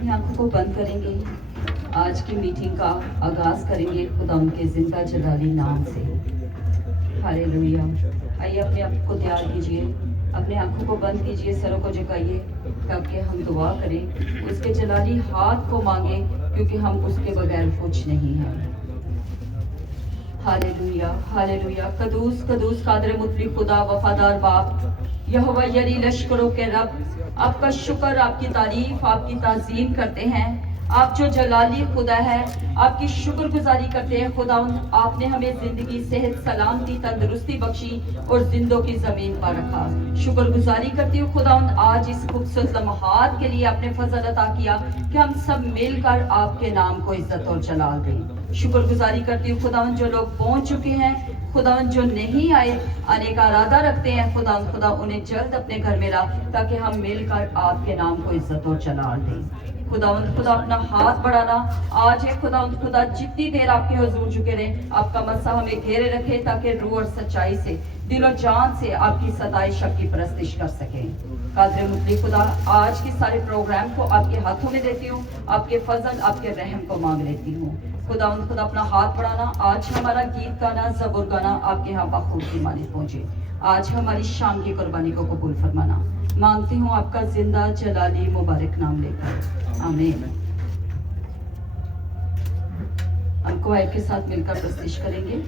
अपनी आंखों को बंद करेंगे। आज की मीटिंग का आगाज करेंगे खुदा उनके जिंदा जलाली नाम से। हालेलुया। आइए अपने आप को तैयार कीजिए, अपने आंखों को बंद कीजिए, सरों को झुकाइए ताकि हम दुआ करें, उसके जलाली हाथ को मांगे, क्योंकि हम उसके बगैर कुछ नहीं हैं। Hallelujah hallelujah. कदूस कदूस कादर मुतली खुदा वफादार बाप यहोवा यरी लश्करों के रब, आपका शुक्र, आपकी तारीफ, आपकी ताज़ीम करते हैं। आप जो जलाली खुदा है, आपकी शुक्रगुजारी करते हैं खुदावंद। आपने हमें जिंदगी, सेहत, सलामती, तंदुरुस्ती बख्शी और जिंदों की जमीन पर रखा। शुक्रगुजारी करती हूँ खुदावंद, आज इस खूबसूरत लम्हात के लिए आपने फजल अता किया कि हम सब मिलकर आपके नाम को इज्जत और जलाल दें। शुक्रगुजारी करती हूँ खुदावंद, जो लोग पहुंच चुके हैं खुदावंद, जो नहीं आए, आने का इरादा रखते हैं खुदावंद, खुदा उन्हें जल्द अपने घर में ला, ताकि हम मिलकर आपके नाम को इज्जत और जलाल दें। खुदावंद खुदा अपना हाथ बढ़ाना आज है खुदावंद खुदा, जितनी देर आपके हुजूर झुके रहे, आपका मस्सा हमें घेरे रखे, ताकि रूह और सच्चाई से, दिल और जान से आपकी सताइश, आपकी परस्तिश कर सके। कादर मुतली खुदा, आज के सारे प्रोग्राम को आपके हाथों में देती हूँ, आपके फजल, आपके रहम को मांग लेती हूँ। खुदावंद खुदा अपना हाथ बढ़ाना, आज हमारा गीत गाना, ज़बूर गाना आपके यहाँ बखूब की मानित पहुंचे। आज हमारी शाम की कुर्बानी को कबूल फरमाना मांगती हूँ, आपका जिंदा जलाली मुबारक नाम लेकर, आमीन। हम क्वायर के साथ मिलकर प्रस्तुत करेंगे।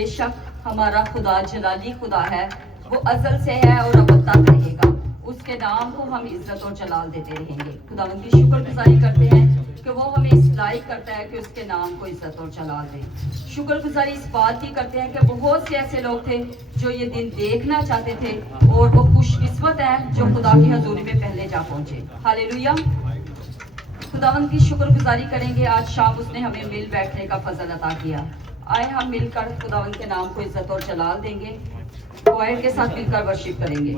बेशक हमारा खुदा जलाली खुदा है, वो अजल से है और अब तक रहेगा। उसके नाम को हम इज्जत और जलाल देते रहेंगे। खुदावंद की शुक्रगुजारी करते हैं कि वो हमें इस लायक करता है कि उसके नाम को इज्जत और जलाल दें। शुक्रगुजारी इस बात की करते हैं कि बहुत से ऐसे लोग थे जो ये दिन देखना चाहते थे और वो खुशकिस्मत हैं जो खुदा की हजूरी में पहले जा पहुंचे। हालेलुया। खुदावंद की शुक्रगुजारी करेंगे। आज शाम उसने हमें मिल बैठने का फजल अता किया। आए हम मिलकर खुदावंद के नाम को इज्जत और जलाल देंगे, क्वायर के साथ मिलकर वर्शिप करेंगे।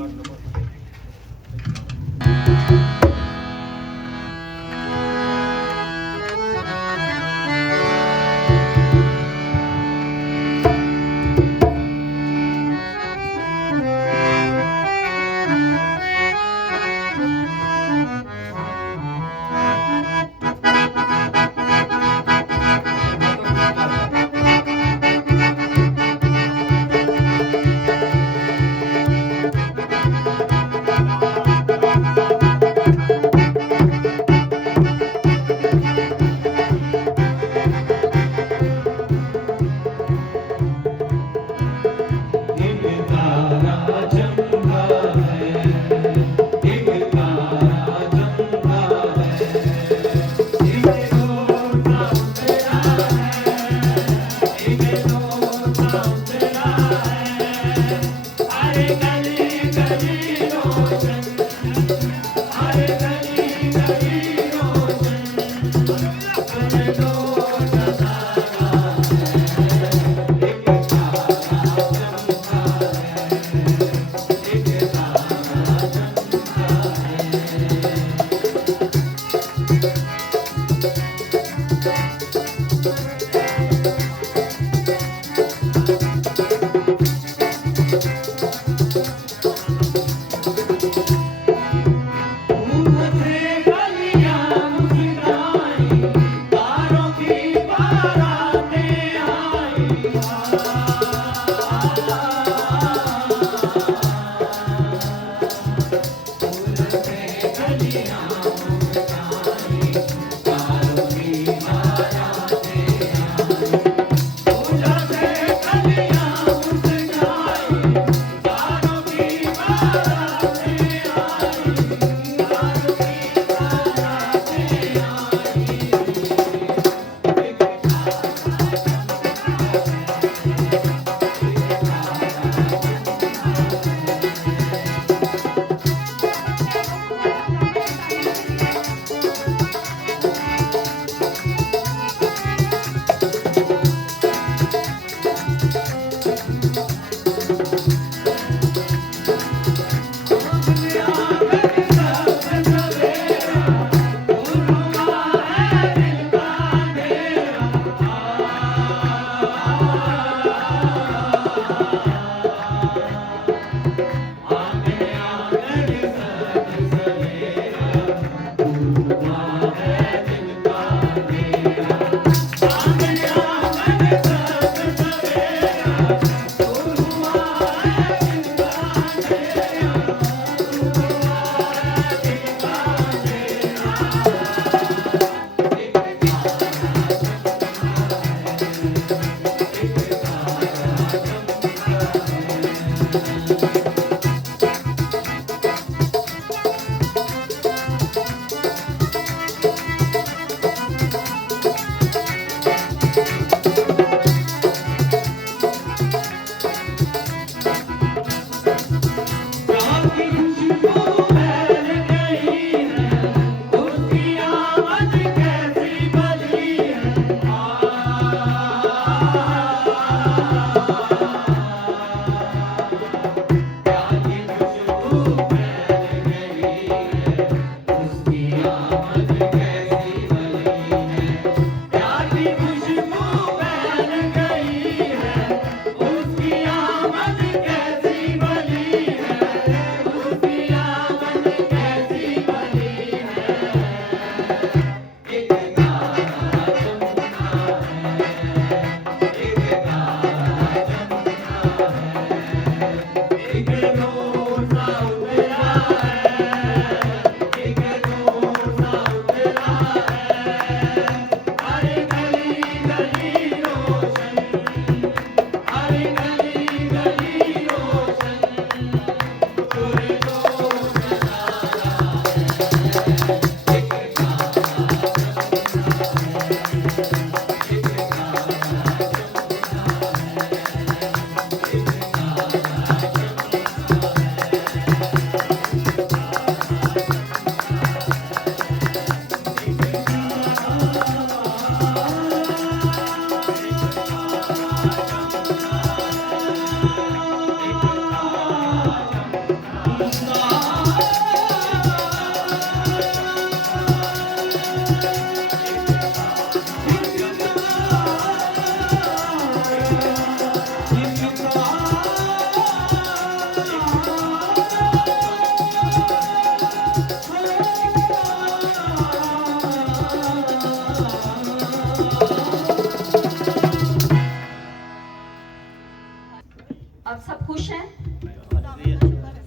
अब सब खुश हैं?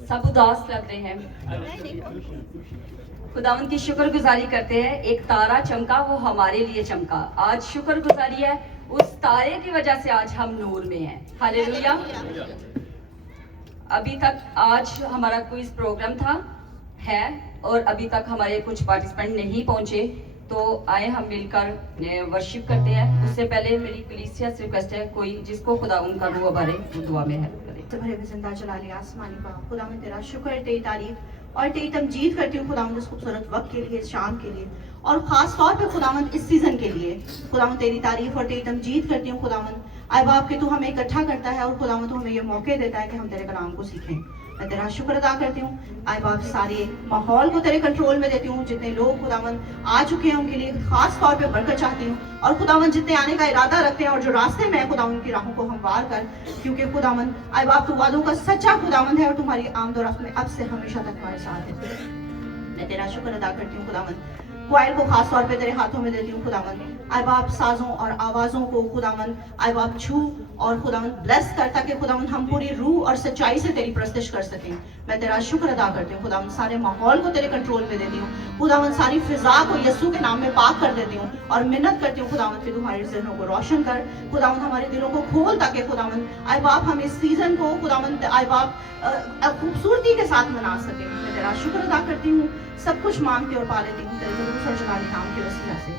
सब उदास लग रहे हैं। खुदावंद की शुक्रगुजारी करते हैं। एक तारा चमका, वो हमारे लिए चमका। आज शुक्रगुजारी है, उस तारे की वजह से आज हम नूर में हैं। हालेलुया। अभी तक आज हमारा क्विज प्रोग्राम था है और अभी तक हमारे कुछ पार्टिसिपेंट नहीं पहुंचे, तो आए हम मिलकर वर्शिप करते हैं। उससे पहले मेरी कलीसिया से रिक्वेस्ट है, कोई जिसको खुदावंद का रूह भरे वो दुआ में हेल्प करे। तो भरे जिंदा जलाली आसमानी बाप, खुदा मैं तेरा शुक्र है, तेरी तारीफ और तेरी तमजीद करती हूँ खुदावंद इस खूबसूरत वक्त के लिए, शाम के लिए और खास तौर पे खुदावंद इस सीजन के लिए। खुदावंद तेरी तारीफ और तेरी तमजीद करती हूँ खुदावंद, आए बाप के तू हमें इकट्ठा करता है और खुदावंद तू हमें ये मौके देता है कि हम तेरे कलाम को सीखें। मैं तेरा शुक्र अदा करती हूँ। आए बाप सारे माहौल को तेरे कंट्रोल में देती हूँ। जितने लोग खुदावंद आ चुके हैं उनके लिए खास तौर पे बरकत चाहती हूँ और खुदावंद जितने आने का इरादा रखते हैं और जो रास्ते में है खुदावंद की राहों को हमवार कर, क्योंकि खुदावंद आए बाप तू वादों का सच्चा खुदावंद है और तुम्हारी आमद और रफ्त में अब से हमेशा तक हमारे साथ है। मैं तेरा शुक्र अदा करती हूँ खुदावंद। क्वायर को खास तौर पे तेरे हाथों में देती हूँ खुदावंद। आए बाप साजों और आवाजों को खुदावंद आए बाप छू और खुदावंद ब्लेस कर, ताकि खुदावंद हम पूरी रूह और सच्चाई से तेरी प्रस्तिश कर सकें। मैं तेरा शुक्र अदा करती हूँ खुदावंद। सारे माहौल को तेरे कंट्रोल में देती हूँ खुदावंद। सारी फिजा को यीशु के नाम में पाक कर देती हूँ और मिन्नत करती हूँ खुदावंद कि तुम्हारे ज़हनों को रोशन कर खुदावंद, हमारे दिलों को खोल, ताकि खुदावंद आए बाप हम इस सीजन को खुदावंद आए बाप खूबसूरती के साथ मना सकें। मैं तेरा शुक्र अदा करती हूँ। सब कुछ मांगती और पा लेती हूँ तेरे ज़रूर और जलाली नाम के वसीला से।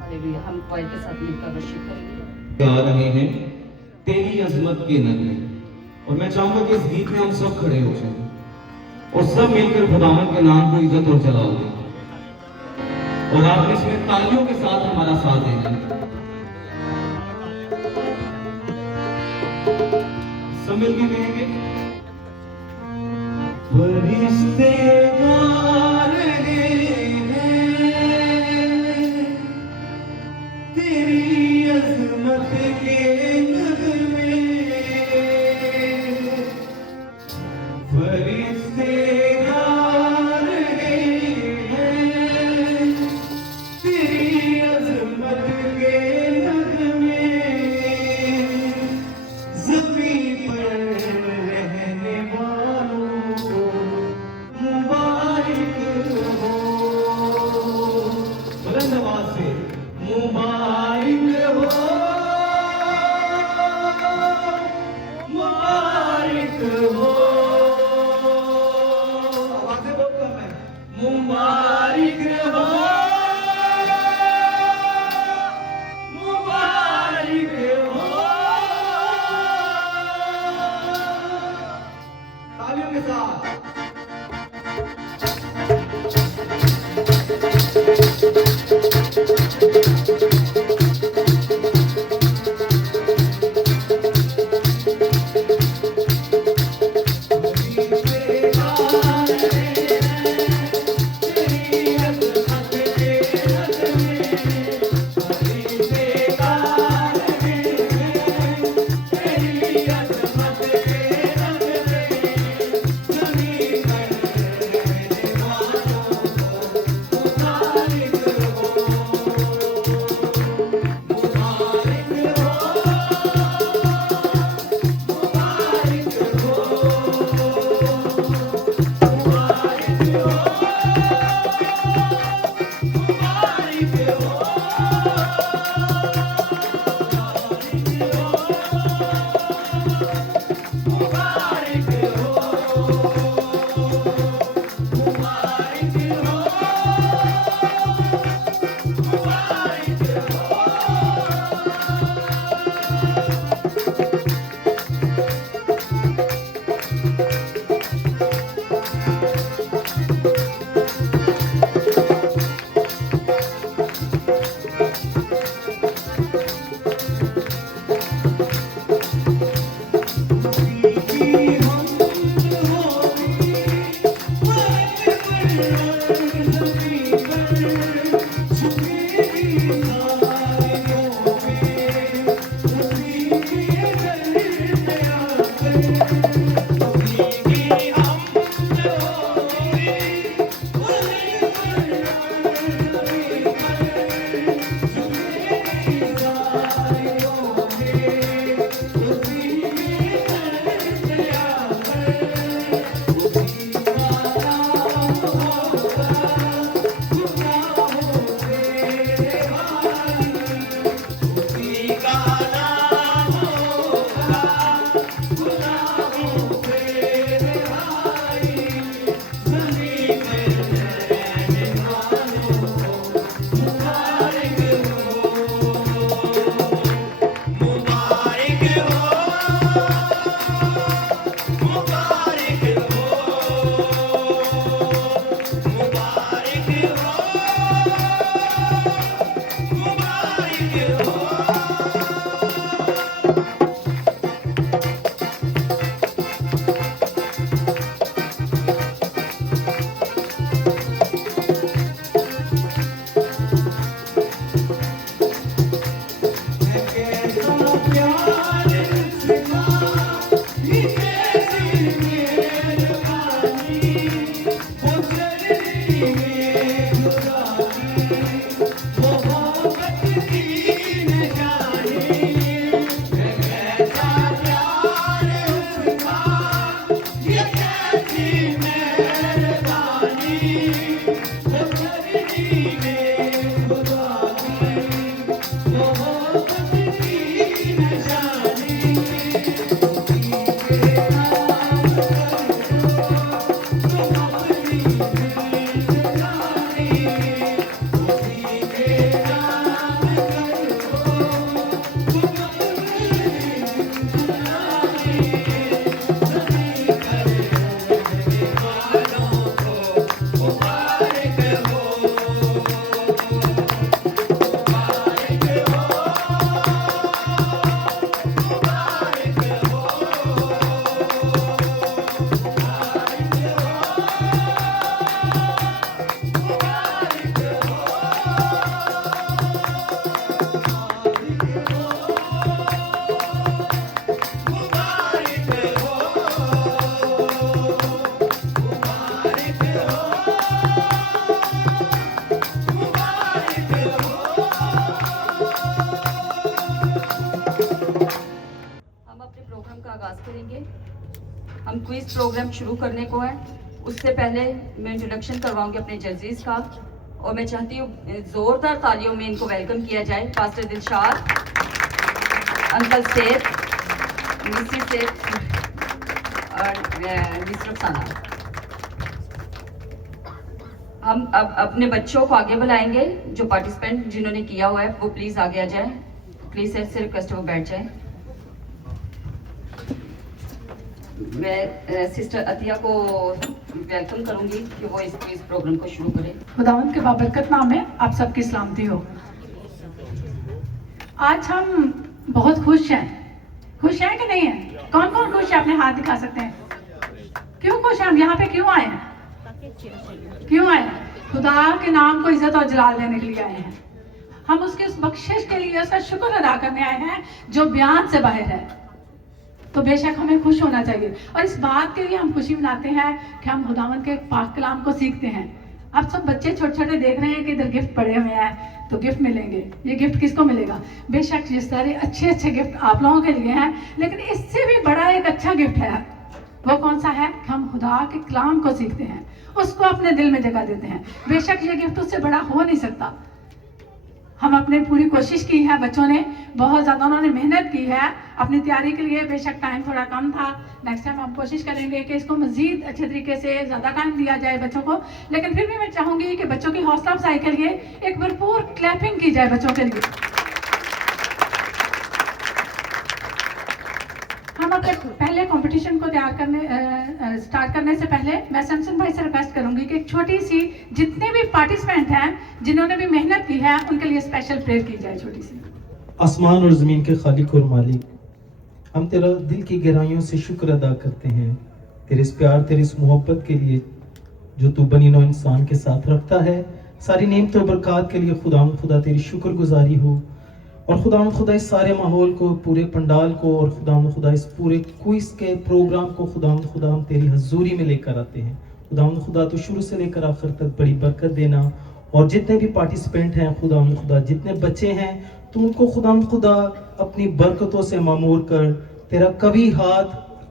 हालेलुया। हम क्वायर के साथ मिलकर वर्शिप करेंगे। गा रहे हैं तेरी अजमत के नगमे, और मैं चाहूंगा कि इस गीत में हम सब खड़े हो जाएं और सब मिलकर खुदावंद के नाम को इज्जत और जलाल दें, और आप इसमें तालियों के साथ हमारा साथ देंगे। सब मिलकर कहेंगे, फरिश्ते गा रहे हैं तेरी अजमत के नगमे, फरिश्ते गा रहे हैं तेरी अजमत के नगमे, ज़मीं पर रहने वालों को मुबारक हो। बुलंद आवाज से मुबारक हो, मुबारक हो। आवाज़ें बहुत कम है। मुबारक हो, मुबारक हो। तालियों के साथ ज़मीं का आगाज करेंगे। हम क्विज प्रोग्राम शुरू करने को है, उससे पहले मैं इंट्रोडक्शन करवाऊंगी अपने जजेस का, और मैं चाहती हूँ जोरदार तालियों में इनको वेलकम किया जाए। पास्टर दिलशाद, अंकल सेठ, मिसेस सेठ और मिस रफसाना। हम अब अपने बच्चों को आगे बुलाएंगे, जो पार्टिसिपेंट जिन्होंने किया हुआ है वो प्लीज आगे आ जाए। प्लीज सर से रिक्वेस्ट है वो बैठ जाए। मैं सिस्टर अतिया को वेलकम करूंगी कि वो इस प्रोग्राम को शुरू करें। खुदावंद के बाबरकत नाम में आप सबकी सलामती हो। आज हम बहुत खुश हैं कि नहीं है? कौन कौन खुश है? अपने हाथ दिखा सकते हैं। क्यों खुश हैं? हम यहाँ पे क्यों आए हैं? क्यों आए हैं? खुदा के नाम को इज्जत और जलाल देने के लिए आए हैं। हम उसके उस बख्शिश के लिए उसका शुक्र अदा करने आए हैं जो बयान से बाहर है। तो बेशक हमें खुश होना चाहिए, और इस बात के लिए हम खुशी मनाते हैं कि हम खुदावंद के पाक कलाम को सीखते हैं। अब सब बच्चे छोटे छोटे देख रहे हैं कि इधर गिफ्ट पड़े हुए हैं, तो गिफ्ट मिलेंगे। ये गिफ्ट किसको मिलेगा? बेशक ये सारे अच्छे अच्छे गिफ्ट आप लोगों के लिए हैं, लेकिन इससे भी बड़ा एक अच्छा गिफ्ट है। वो कौन सा है? हम खुदा के कलाम को सीखते हैं, उसको अपने दिल में जगह देते हैं। बेशक ये गिफ्ट उससे बड़ा हो नहीं सकता। हम अपने पूरी कोशिश की है, बच्चों ने बहुत ज़्यादा उन्होंने मेहनत की है अपनी तैयारी के लिए। बेशक टाइम थोड़ा कम था, नेक्स्ट टाइम हम कोशिश करेंगे कि इसको मज़ीद अच्छे तरीके से ज़्यादा टाइम दिया जाए बच्चों को। लेकिन फिर भी मैं चाहूँगी कि बच्चों की हौसला अफजाई के लिए एक भरपूर क्लैपिंग की जाए बच्चों के लिए। हम अपने पहले कंपटीशन को स्टार्ट करने से पहले मैं सैमसन भाई से रिक्वेस्ट करूंगी कि एक छोटी सी, जितने भी पार्टिसिपेंट हैं जिन्होंने भी मेहनत की है, उनके लिए स्पेशल प्रेयर की जाए छोटी सी। आसमान और ज़मीन के खालिक और मालिक, हम तेरा दिल की गहराइयों से शुक्र अदा करते हैं तेरे इस प्यार, तेरी इस मोहब्बत के लिए जो तू बनी नौ इंसान के साथ रखता है। सारी नेमत और बरकत के लिए खुदा तेरी शुक्रगुजारी हो। और खुदा इस सारे माहौल को, पूरे पंडाल को, और खुदा इस पूरे क्विज के प्रोग्राम को खुदा हम तेरी हजूरी में लेकर आते हैं। खुदा तो शुरू से लेकर आखिर तक बड़ी बरकत देना, और जितने भी पार्टिसिपेंट हैं खुदा जितने बच्चे हैं, तो उनको खुदा अपनी बरकतों से मामूर कर तेरा कभी हाथ,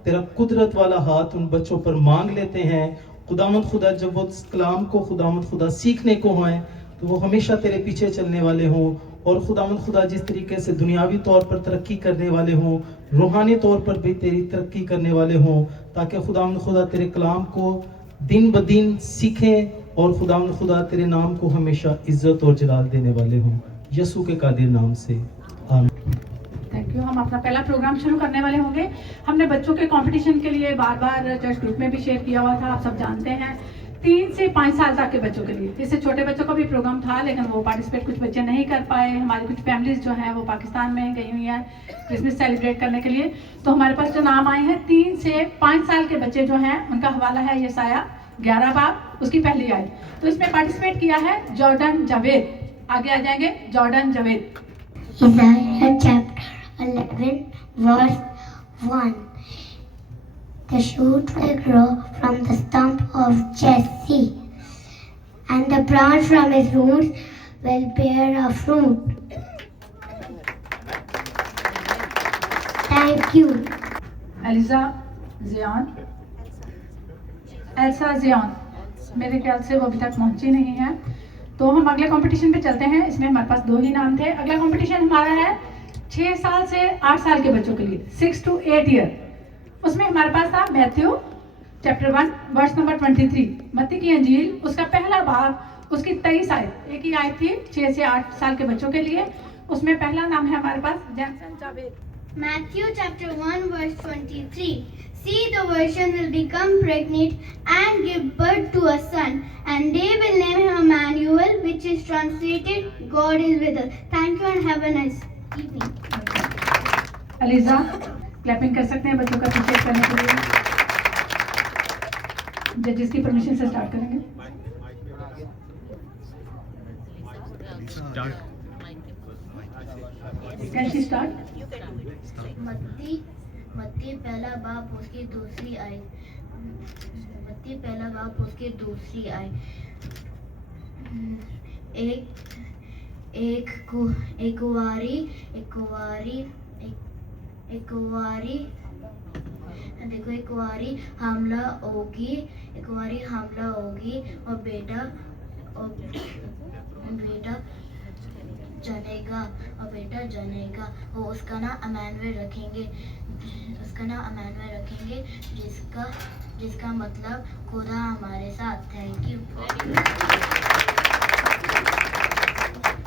तेरा कुदरत वाला हाथ उन बच्चों पर मांग लेते हैं। खुदा जब वो इस कलाम को खुदा सीखने को हों, तो वो हमेशा तेरे पीछे चलने वाले हों, और खुदा जिस तरीके से दुनियावी तौर पर तरक्की करने वाले हों, रूहानी तौर पर भी तेरी तरक्की करने वाले हों, ताकि खुदा तेरे कलाम को दिन ब दिन सीखें, और खुदा तेरे नाम को हमेशा इज्जत और जलाल देने वाले हों। यसू के कादिर नाम से आमीन। Thank you. हम अपना पहला प्रोग्राम शुरू करने वाले होंगे। हमने बच्चों के कंपटीशन के लिए बार बार चर्च ग्रुप में भी शेयर किया हुआ था, आप सब जानते हैं। 3 से 5 साल तक के बच्चों के लिए, इससे छोटे बच्चों का भी प्रोग्राम था, लेकिन वो पार्टिसिपेट कुछ बच्चे नहीं कर पाए। हमारी कुछ फैमिलीज जो हैं वो पाकिस्तान में गई हुई हैं क्रिसमस सेलिब्रेट करने के लिए। तो हमारे पास जो नाम आए हैं 3 से 5 साल के बच्चे जो हैं, उनका हवाला है यसाया 11 बाब उसकी पहली आयत। तो इसमें पार्टिसिपेट किया है जॉर्डन जावेद। आगे आ जाएंगे Jordan Javed. Isaiah chapter 11 verse 1. The shoot will grow from the stump of Jesse, and the branch from his roots will bear a fruit. Thank you. Eliza Jian, Elsa Jian, मेरे ख्याल से वो अभी तक पहुंची नहीं है। तो हम अगले कंपटीशन पे चलते हैं। इसमें हमारे पास 2 ही नाम थे। अगला कंपटीशन हमारा है 6 साल से 8 साल के बच्चों के लिए, 6 to 8 ईयर। उसमें हमारे पास था मैथ्यू चैप्टर 1 वर्स नंबर 23, मत्ती की अंजील उसका पहला भाग उसकी 23 आयत, एक ही आयत थी 6 से 8 साल के बच्चों के लिए। उसमें पहला नाम है हमारे पास Jackson Javed. Matthew chapter 1 verse 23. See, the virgin will become pregnant and give birth to a son, and they will name him Emmanuel, which is translated God is with us. Thank you and have a nice evening. Elijah clapping कर सकते हैं बच्चों का appreciate करने के लिए। जजेस की परमिशन से स्टार्ट करेंगे। Can she start? मत्ती पहला बाप उसकी दूसरी आयत। मत्ती पहला बाप उसकी दूसरी आयत। एक कुंवारी देखो एक बारी हमला होगी, एक बारी हमला होगी और बेटा जनेगा, और बेटा जनेगा। वो उसका नाम अमानुएल रखेंगे, उसका नाम अमानुएल रखेंगे, जिसका मतलब खुदा हमारे साथ। Thank you.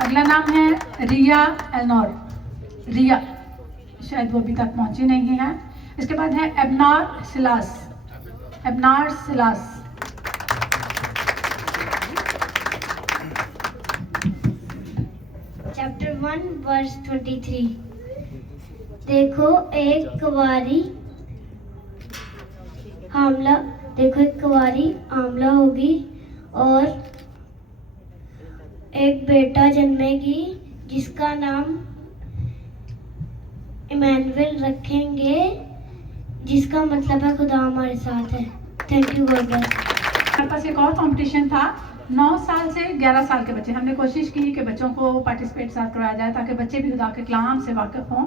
अगला नाम है रिया एलनोर। रिया, शायद वो अभी तक पहुंची नहीं है। इसके बाद है Abner Silas. Abner Silas. Chapter 1 verse 23। देखो एक बारी आमला होगी और एक बेटा जन्मेगी, जिसका नाम इमैनुअल रखेंगे, जिसका मतलब है खुदा हमारे साथ है। Thank you God bless. हमारे पास एक और कंपटीशन था 9 साल से 11 साल के बच्चे। हमने कोशिश की कि बच्चों को पार्टिसिपेट साथ करवाया जाए ताकि बच्चे भी खुदा के कलाम से वाकिफ हों।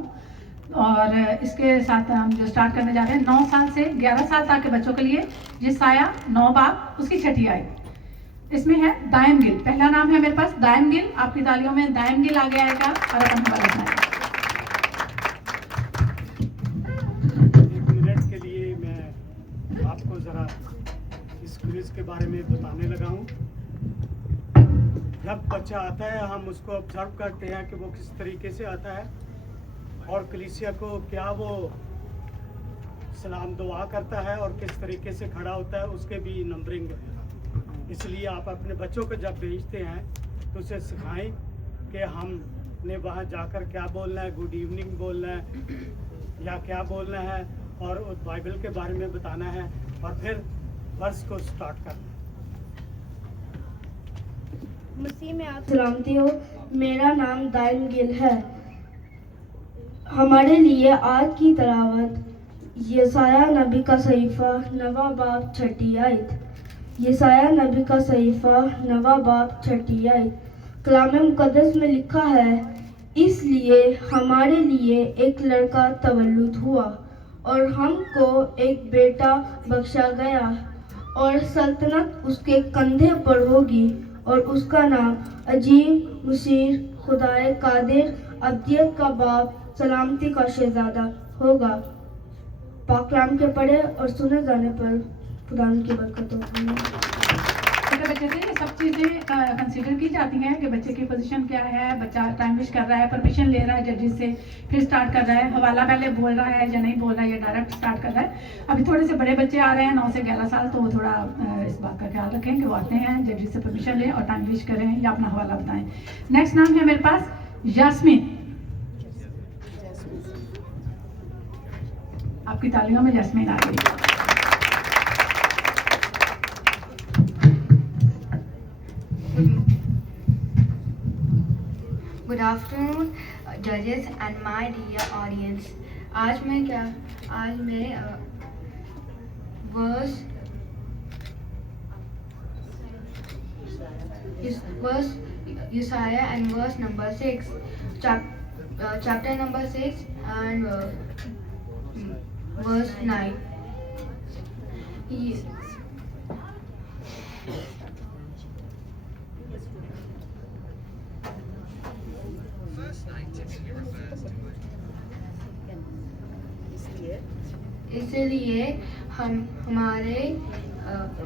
और इसके साथ हम जो स्टार्ट करने जा रहे हैं 9 साल से 11 साल तक के बच्चों के लिए, जिसाया 9 बाब उसकी छठी आयत। इसमें है दायम गिल। पहला नाम है मेरे पास दायम गिल। आपकी तालियों में दायम गिल आगे आएगा और अपन हवाला सुनाएगा। 1 मिनट के लिए मैं आपको ज़रा इस क्विज के बारे में बताने लगा हूँ। जब बच्चा आता है हम उसको ऑब्जर्व करते हैं कि वो किस तरीके से आता है और कलीसिया को क्या वो सलाम दुआ करता है और किस तरीके से खड़ा होता है, उसके भी नंबरिंग है। इसलिए आप अपने बच्चों को जब भेजते हैं तो उसे सिखाएं कि हमने वहाँ जाकर क्या बोलना है, गुड इवनिंग बोलना है या क्या बोलना है, और उस बाइबल के बारे में बताना है और फिर वर्स को स्टार्ट करना है। मसीह में आप सलामती हो। मेरा नाम दायम गिल है। हमारे लिए आज की तिलावत यसाया नबी का सहीफा 9वां बाब 6 आयत। यसाया नबी का सहीफा 9वां बाब 6 आयत। कलाम मुकद्दस में लिखा है, इसलिए हमारे लिए एक लड़का तवल्लुद हुआ और हमको एक बेटा बख्शा गया और सल्तनत उसके कंधे पर होगी और उसका नाम अजीम, मुसीर, खुदाए कादिर, अब्दियत का बाप, सलामती का शहजादा होगा। पाक कलाम के पढ़े और सुने जाने पर खुदा की बरकत होगी। छोटे बच्चे से ये सब चीज़ें कंसीडर की जाती हैं कि बच्चे की पोजीशन क्या है, बच्चा टाइम वेस्ट कर रहा है, परमिशन ले रहा है जजेस से, फिर स्टार्ट कर रहा है, हवाला पहले बोल रहा है या नहीं बोल रहा है, या डायरेक्ट स्टार्ट कर रहा है। अभी थोड़े से बड़े बच्चे आ रहे हैं 9 से 11 साल, तो वो थोड़ा इस बात का ख्याल रखें कि वो आते हैं जजेस से परमिशन लें और टाइम वेस्ट करें या अपना हवाला बताएं। नेक्स्ट नाम है मेरे पास यास्मीन। आपकी तालियों में जैस्मीन आ गई। Good afternoon, judges and my dear audience. आज मैं verse Isaiah and verse number 6, chapter number 6 and verse 9.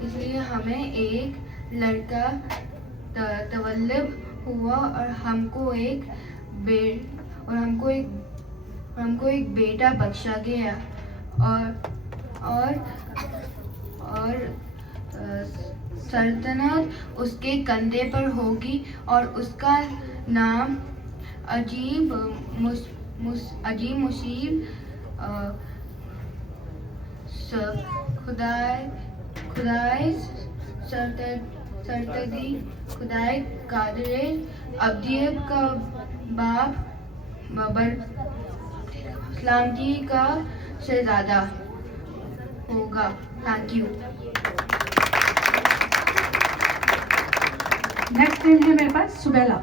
इसलिए हमें एक लड़का तवल्लुद हुआ और हमको एक बेटा बख्शा गया और सल्तनत उसके कंधे पर होगी और उसका नाम अजीब मुसीब, खुदाए सरतदी, खुदाए कादिर, अब्दियत का बाप, सलामती का शहजादा होगा। Thank you. नेक्स्ट नेम है मेरे पास सुबैला।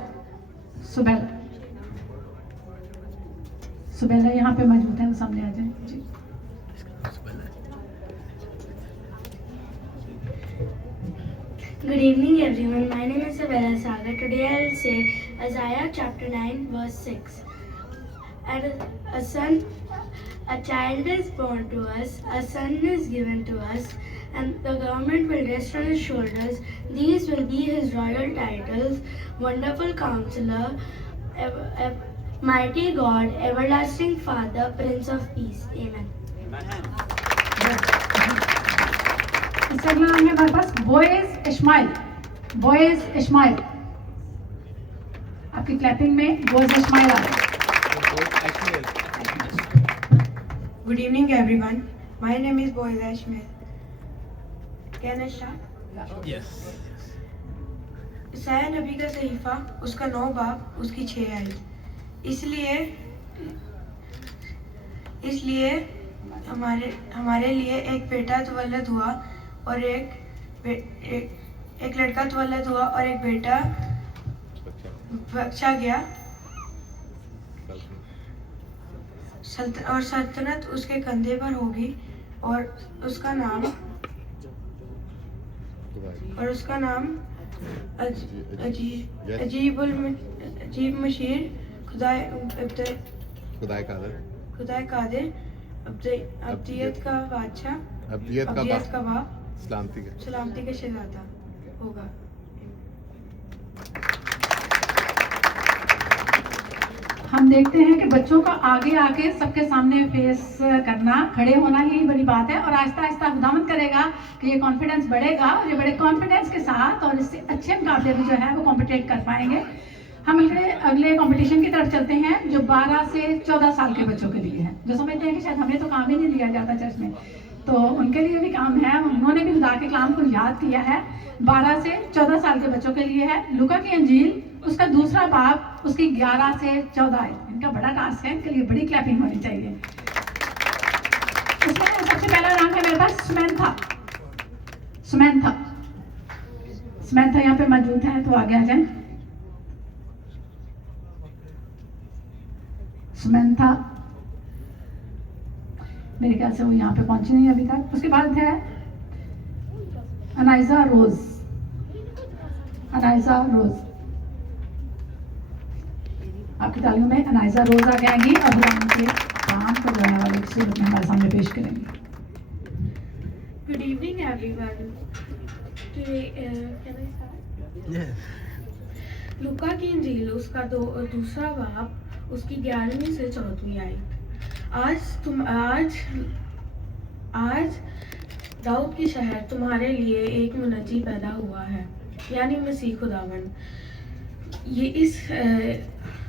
सुबैला यहाँ पे मौजूद है, वो सामने आ जाए जी। Good evening, everyone. My name is Sabera Sagar. Today I will say Isaiah chapter 9, verse 6. And a child is born to us, a son is given to us, and the government will rest on his shoulders. These will be his royal titles: Wonderful Counselor, Mighty God, Everlasting Father, Prince of Peace. Amen. इससे अगला नाम है हमारे पास बोएज इस्माइल। बोएज इस्माइल, आपकी clapping में बोएज इस्माइल आ रहा है। Good evening, everyone. My name is Boaz Ishmael. Can I start? Yes. ईसाया नबी का सहीफा, उसका 9 बाब, उसकी 6 आयत। इसलिए हमारे लिए एक बेटा तवल्लद हुआ और एक लड़का तवल्लद हुआ और एक बेटा बख्शा गया, और सल्तनत उसके कंधे पर होगी, और उसका नाम अजीब मशीर, खुदाए कादिर, अब्दियत का बादशाह, अब्दियत का बाप, सलामती का शहजादा होगा। हम देखते हैं कि बच्चों का आगे आके सबके सामने फेस करना, खड़े होना ही बड़ी बात है, और आहिस्ता आहिस्ता खुदावंद करेगा कि ये कॉन्फिडेंस बढ़ेगा, और ये बड़े कॉन्फिडेंस के साथ और इससे अच्छे मुकाबले में जो है वो कॉम्पिटेट कर पाएंगे। हम अगले कंपटीशन की तरफ चलते हैं जो 12 से 14 साल के बच्चों के लिए है, जो समझते हैं कि शायद हमें तो काम ही नहीं दिया जाता चर्च में, तो उनके लिए भी काम है। उन्होंने भी खुदा के कलाम को याद किया है। 12 से 14 साल के बच्चों के लिए है लूका की अंजील, उसका 2 बाब, उसकी 11 से 14 है। इनका बड़ा टास्क है, इनके लिए बड़ी क्लैपिंग होनी चाहिए। इसमें सबसे पहला नाम है मेरे पास सुमैंथा। सुमैंथा यहाँ पे मौजूद है, तो आगे आ जाए। सुमैंथा, मेरे ख्याल से वो यहाँ पे पहुंची नहीं अभी तक। उसके बाद है अनाइजा रोज। आपकी तालियों में अनाइजा रोज आ जाएंगी और हम उनके काम को जो है वाले सूरत में हमारे सामने पेश करेंगे। Good evening, everyone. Today, can I start? Yes. लूका की इंजील, उसका 2 बाब, उसकी 11वीं से 4वीं आयत। आज दाऊद की शहर तुम्हारे लिए एक मुनज्जी पैदा हुआ है, यानी मसीह खुदावन।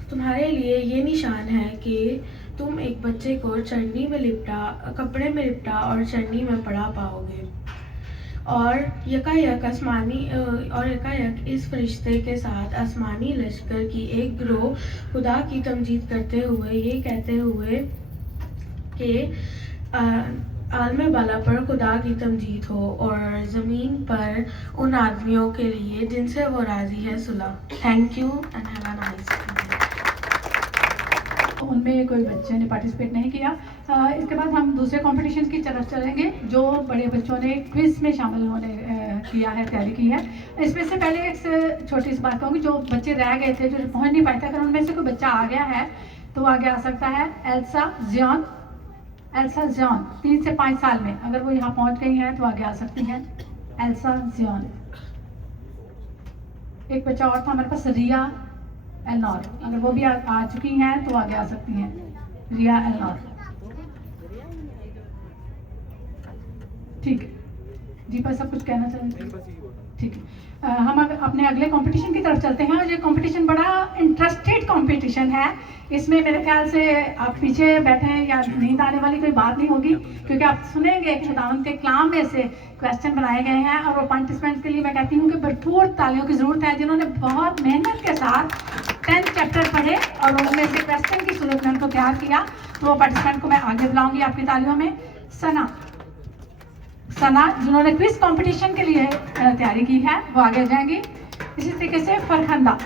तुम्हारे लिए ये निशान है कि तुम एक बच्चे को कपड़े में लिपटा और चरनी में पड़ा पाओगे। और यकायक इस फरिश्ते के साथ आसमानी लश्कर की एक गिरोह खुदा की तमजीद करते हुए ये कहते हुए कि आलम बाला पर खुदा की तमजीद हो और ज़मीन पर उन आदमियों के लिए जिनसे वो राज़ी है सुलह। Thank you and have a nice day. उनमें कोई बच्चे ने पार्टिसिपेट नहीं किया। इसके बाद हम दूसरे कंपटीशन की तरफ चलेंगे जो बड़े बच्चों ने क्विज में शामिल होने किया है, तैयारी की है। इसमें से पहले एक छोटी सी बात कहूँगी, जो बच्चे रह गए थे, जो पहुँच नहीं पाए थे, अगर उनमें से कोई बच्चा आ गया है तो आगे आ सकता है। एल्सा जियान 3 से 5 साल में, अगर वो यहाँ पहुँच गई हैं तो आगे आ सकती हैं। एल्सा जियान। एक बच्चा और था हमारे पास, रिया एलनौर, अगर वो भी आ चुकी हैं तो आगे आ सकती हैं। रिया एलनौर, ठीक है जी, पर सब कुछ कहना चाहिए, ठीक है। हम अपने अगले कंपटीशन की तरफ चलते हैं, और ये कंपटीशन बड़ा इंटरेस्टेड कंपटीशन है। इसमें मेरे ख्याल से आप पीछे बैठे हैं या नींद आने वाली कोई बात नहीं होगी, क्योंकि आप सुनेंगे कि खुदावंद के कलाम में से क्वेश्चन बनाए गए हैं, और वो पार्टिसिपेंट्स के लिए मैं कहती हूँ कि भरपूर तालियों की ज़रूरत है, जिन्होंने बहुत मेहनत के साथ 10 चैप्टर पढ़े और उनमें से क्वेश्चन की सूरत में उनको तैयार किया। तो वो पार्टिसिपेंट को मैं आगे बुलाऊंगी आपकी तालियों में। सना जिन्होंने क्विज कंपटीशन के लिए तैयारी की है, वो आगे जाएंगी। इसी तरीके से फरखंदा।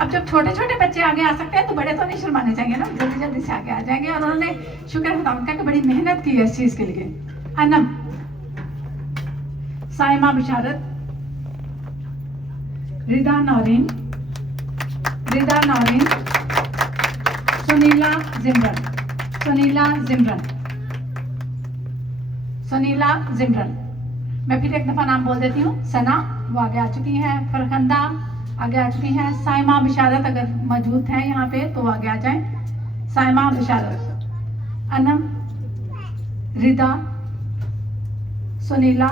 अब जब छोटे छोटे बच्चे आगे आ सकते हैं तो बड़े तो नहीं शर्माने चाहिए ना, जल्दी जल्दी से आगे आ जाएंगे, और उन्होंने शुक्र खुदा उनका कि बड़ी मेहनत की है इस चीज़ के लिए। अनम साइमा बिशारत, रिदा नौरीन, सुनीला जिमरन। मैं फिर एक दफा नाम बोल देती हूँ। सना वो आगे आ चुकी हैं, फरखंदा आगे आ चुकी हैं, साइमा बिशारत अगर मौजूद हैं यहाँ पे तो आगे आ जाएं। साइमा बिशारत, अनम, रिदा, सुनीला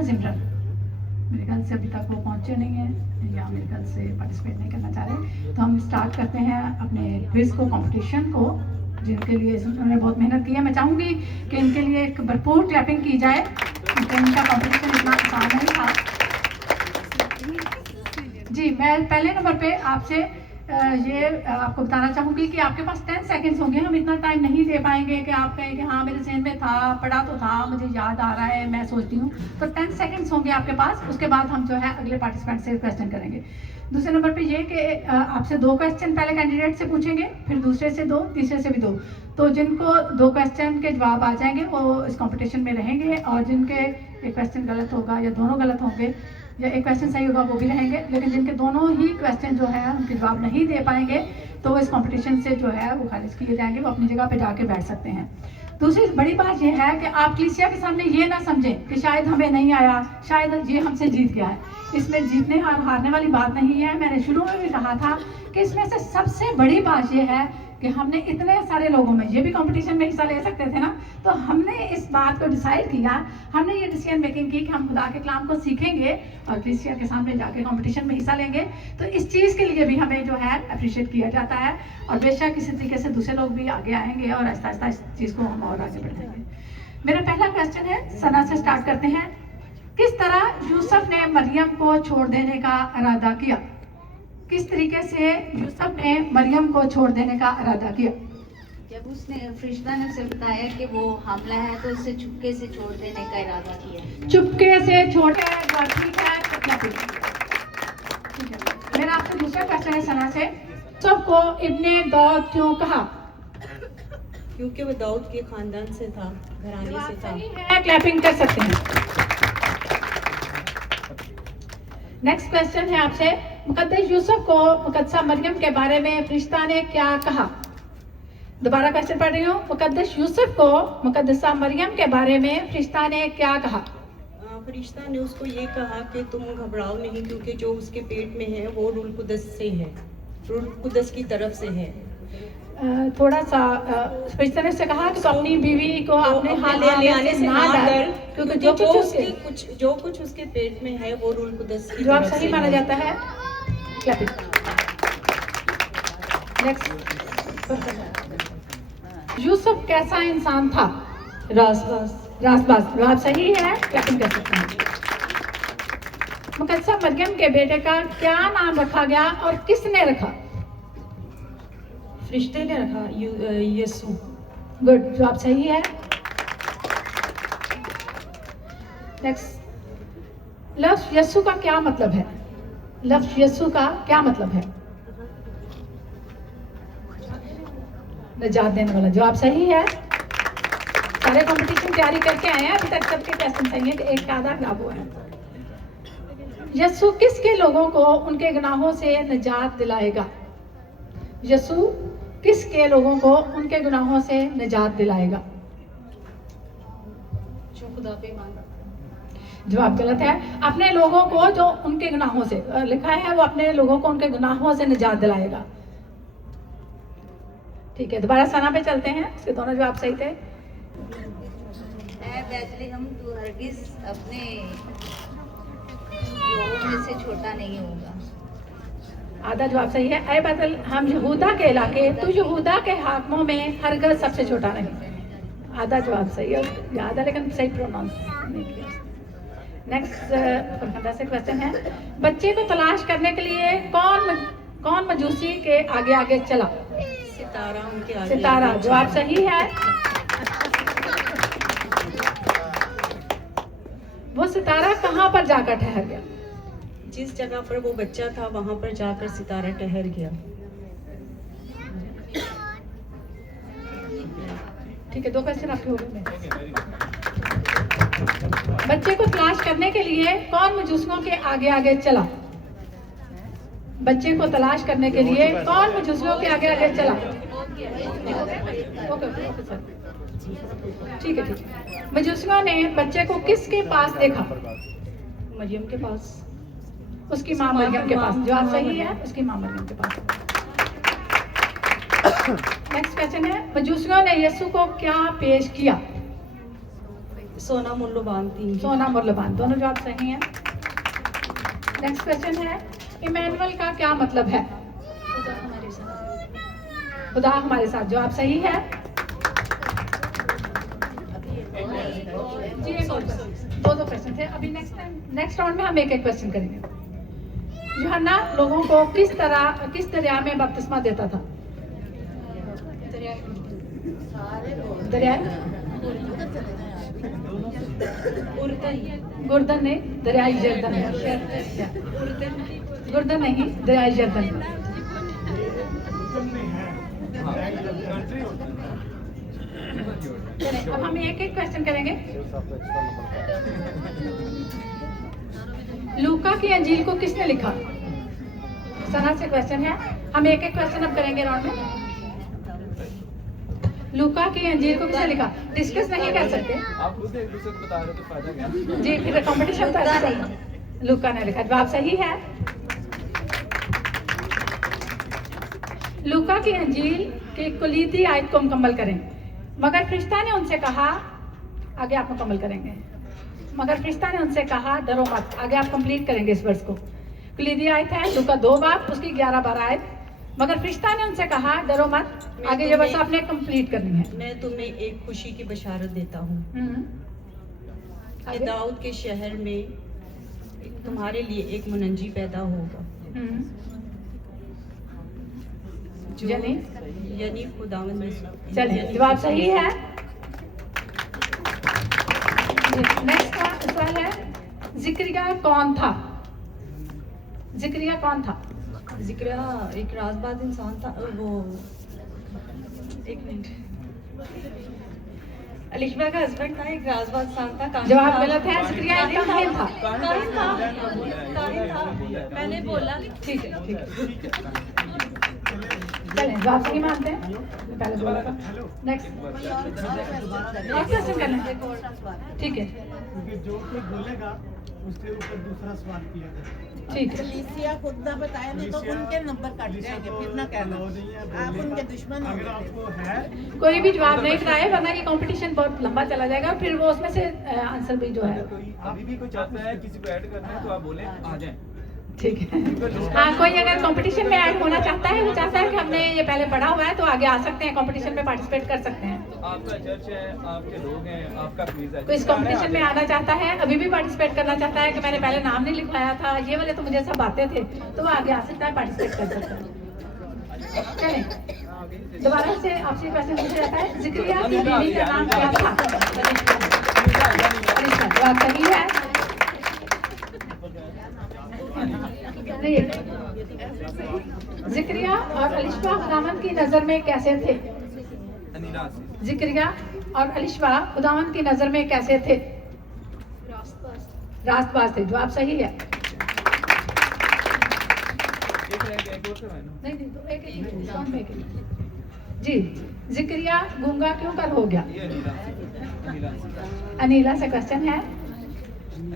जिमरन। मेरे ख्याल से अभी तक वो पहुंचे नहीं हैं या मेरे ख्याल से पार्टिसिपेट नहीं करना चाह रहे। तो हम स्टार्ट करते हैं अपने क्विज को, कंपटीशन को, जिनके लिए उन्होंने बहुत मेहनत की है। मैं चाहूँगी कि इनके लिए एक भरपूर क्लैपिंग की जाए, क्योंकि इनका कंपटीशन इतना आसान नहीं था। जी, मैं पहले नंबर पे आपसे ये आपको बताना चाहूँगी कि आपके पास 10 सेकंड्स होंगे। हम इतना टाइम नहीं दे पाएंगे कि आप कहें कि हाँ मेरे जहन में था, पढ़ा तो था, मुझे याद आ रहा है, मैं सोचती हूँ। तो 10 सेकंड्स होंगे आपके पास। उसके बाद हम जो है अगले पार्टिसिपेंट से क्वेश्चन करेंगे। दूसरे नंबर पे ये कि आपसे 2 क्वेश्चन पहले कैंडिडेट से पूछेंगे, फिर दूसरे से 2, तीसरे से भी 2। तो जिनको 2 क्वेश्चन के जवाब आ जाएंगे वो इस कॉम्पिटिशन में रहेंगे, और जिनके एक क्वेश्चन गलत होगा या दोनों गलत होंगे या एक क्वेश्चन सही होगा वो भी रहेंगे। लेकिन जिनके दोनों ही क्वेश्चन जो है उनके जवाब नहीं दे पाएंगे तो इस कंपटीशन से जो है वो खारिज किए जाएंगे, वो अपनी जगह पे जाके बैठ सकते हैं। दूसरी बड़ी बात यह है कि आप कलीसिया के सामने ये ना समझें कि शायद हमें नहीं आया, शायद ये हमसे जीत गया है। इसमें जीतने और हारने वाली बात नहीं है। मैंने शुरू में भी कहा था कि इसमें से सबसे बड़ी बात यह है कि हमने इतने सारे लोगों में, ये भी कंपटीशन में हिस्सा ले सकते थे ना, तो हमने इस बात को डिसाइड किया, हमने ये डिसीजन मेकिंग की कि हम खुदा के कलाम को सीखेंगे और कलीसिया के सामने जाके कंपटीशन में हिस्सा लेंगे। तो इस चीज़ के लिए भी हमें जो है अप्रिशिएट किया जाता है, और बेशक किसी तरीके से दूसरे लोग भी आगे आएंगे और आहिस्ता आहिस्ता इस चीज़ को हम और आगे बढ़ाएंगे। मेरा पहला क्वेश्चन है, सना से स्टार्ट करते हैं। किस तरह यूसुफ ने मरियम को छोड़ देने का इरादा किया? किस तरीके से यूसुफ ने मरियम को छोड़ देने का इरादा किया? जब उसने फरिश्ता ने उसे बताया कि वो हमला है तो उसे चुपके से छोड़ देने का इरादा किया। चुपके से छोड़, ठीक है। मेरा आपसे दूसरा क्वेश्चन है सना से, सबको इब्ने दाऊद क्यों कहा? क्योंकि वो दाऊद के खानदान से था, घराने से था। क्लैपिंग कर सकते हैं। नेक्स्ट क्वेश्चन है आपसे, मुकद्दस यूसुफ को मुकद्दसा मरियम के बारे में फरिश्ता ने क्या कहा? दोबारा क्वेश्चन पढ़ रही हूँ। मुकद्दस यूसुफ को मुकद्दसा मरियम के बारे में फरिश्ता ने क्या कहा? फरिश्ता ने उसको ये कहा कि तुम घबराओ नहीं, क्योंकि जो उसके पेट में है वो रूह कुदस से है, रूह कुदस की तरफ से है। थोड़ा सा फरिश्ता ने उससे कहा कि तो अपनी बीवी को अपने हाथ ले आने से ना डर, क्योंकि जो कुछ उसके पेट में है वो रूह कुदस की जवाब सही माना जाता है। यूसुफ कैसा इंसान था? रासबाज। जवाब सही है, क्लैपिंग कर सकते हैं। मुकद्दसा मरियम के बेटे का क्या नाम रखा गया और किसने रखा? फरिश्ते ने रखा, यीशु। गुड, जवाब सही है। नेक्स्ट, लफ्ज़ यीशु का क्या मतलब है? लफ्ज़ यीशु का क्या मतलब है? निजात देने वाला। जवाब सही है। सारे कंपटीशन तैयारी करके आए हैं, अभी तक सबके क्वेश्चन सही है, एक आधा खराब हुआ है। यीशु किसके लोगों को उनके गुनाहों से निजात दिलाएगा? यीशु किसके लोगों को उनके गुनाहों से निजात दिलाएगा? जो खुदा पे ईमान रखता है। जवाब गलत है। अपने लोगों को जो उनके गुनाहों से, लिखा है वो अपने लोगों को उनके गुनाहों से निजात दिलाएगा। ठीक है, दोबारा सना पे चलते हैं, इसके दोनों जवाब सही थे। बैतलहम तू हरगिज अपने लोगों में से छोटा नहीं होगा। आधा जवाब सही है। ऐ बैतल हम यहूदा के इलाके, तू यहूदा के हाकिमों में हरगिज सबसे छोटा नहीं। आधा जवाब सही है, याद है लेकिन सही प्रोनाउंस नहीं किया। नेक्स्ट से क्वेश्चन है, बच्चे को तलाश करने के लिए कौन मजूसी के आगे आगे चला? सितारा उनके आगे। सितारा। जवाब सही है। वो सितारा कहाँ पर जाकर ठहर गया? जिस जगह पर वो बच्चा था वहां पर जाकर सितारा ठहर गया। ठीक है, 2 क्वेश्चन आपके हो गए। बच्चे को तलाश करने के लिए कौन मजूसियों के आगे आगे चला? बच्चे को तलाश करने के लिए कौन मजूसियों के आगे आगे चला? ओके सर, ठीक है। मजूसियों ने बच्चे को किसके पास देखा? मरियम के पास, उसकी माँ मरियम के पास। जवाब सही है, उसकी माँ मरियम के पास। नेक्स्ट क्वेश्चन है, मजूसियों ने यीशु को क्या पेश किया? सोना मूल्यवान थी। सोना मूल्यवान, दोनों जवाब सही हैं। नेक्स्ट क्वेश्चन है, इमैनुअल का क्या मतलब है? खुदा हमारे साथ। जवाब सही है। जी एक और दो क्वेश्चन थे अभी। नेक्स्ट राउंड में हम एक एक क्वेश्चन करेंगे। यूहन्ना लोगों को किस दरिया में बपतिस्मा देता था? दरिया गुर्दन नहीं, दरियाई जर्दन है। गुर्दन नहीं, दरियाई जर्दन। अब हम एक एक क्वेश्चन करेंगे। लूका की अंजील को किसने लिखा? सना से क्वेश्चन है। हम एक एक क्वेश्चन अब करेंगे राउंड में। लूका की अंजील को किसने लिखा? डिस्कस नहीं कर सकते आप खुद एक दूसरे को बता रहे तो फायदा क्या? जी, फिर कंपटीशन तो ऐसा ही। लूका ने लिखा। जवाब सही है। लूका की अंजील की कुलीदी आयत को मुकम्मल करें। मगर फरिश्ता ने उनसे कहा, आगे आप मुकम्मल करेंगे। मगर फरिश्ता ने उनसे कहा, डरो मत। आगे आप कंप्लीट करेंगे इस वर्ष को। कुलीदी आयत है लूका 2 बाब उसकी 11-12 आयत। मगर फरिश्ता ने उनसे कहा, डरो मत। आगे ये वर्ष आपने कंप्लीट करनी है। मैं तुम्हें एक खुशी की बशारत देता हूँ कि दाऊद के शहर में तुम्हारे लिए एक मुनंजी पैदा होगा, यानी खुदावंद यीशु। चलिए, जवाब सही है। नेक्स्ट सवाल है, जिक्रिया कौन था? जिक्रिया कौन था? जिक्रिया एक राजबाज इंसान था। वो एक मिनट, अलिशबा का हस्बैंड था, एक राजबाज इंसान था। जवाब गलत है। जिक्रिया एक काहिन था। मैंने बोला। ठीक है, ठीक है। चलें, जवाब सही मानते हैं। पहले बोला था। नेक्स्ट क्वेश्चन करना है। ठीक है, क्योंकि जो कोई बोलेगा उसके ऊपर दूसरा सवाल किया जाए। ठीक है। कलीसिया खुद ना बताए नहीं तो उनके नंबर काट जाएंगे, फिर ना कहना आप उनके दुश्मन हो गए। कोई भी जवाब नहीं बताए वरना ये कंपटीशन बहुत लंबा चला जाएगा। फिर वो उसमें से आंसर भी जो है। अभी भी कोई चाहता है किसी को ऐड करना है तो आप बोले आ जाए। ठीक है। हाँ, कोई अगर कंपटीशन में ऐड होना चाहता है, वो चाहता है कि हमने ये पहले पढ़ा हुआ है, तो आगे आ सकते हैं, कंपटीशन में पार्टिसिपेट कर सकते हैं। आपका चर्च है, आपके लोग हैं, आपका क्विज है। कोई इस कंपटीशन में आना चाहता है, अभी भी पार्टिसिपेट करना चाहता है कि मैंने पहले नाम नहीं लिखवाया था, ये वाले तो मुझे सब आते थे, तो वो आगे आ सकता है, पार्टिसिपेट कर सकता है। चलें, दोबारा से आपसे क्वेश्चन पूछा जाता है, जिक्रिया की बीवी का नाम क्या था? जवाब सही है। जिक्रिया और अलिशबा खुदावंद की नजर में कैसे थे? जिक्रिया और अलिशबा खुदावंद की नजर में कैसे थे? रास्तबाज थे। जवाब सही है। नहीं, तो एक जी, जिक्रिया गूंगा क्यों कर हो गया? अनीला से क्वेश्चन है,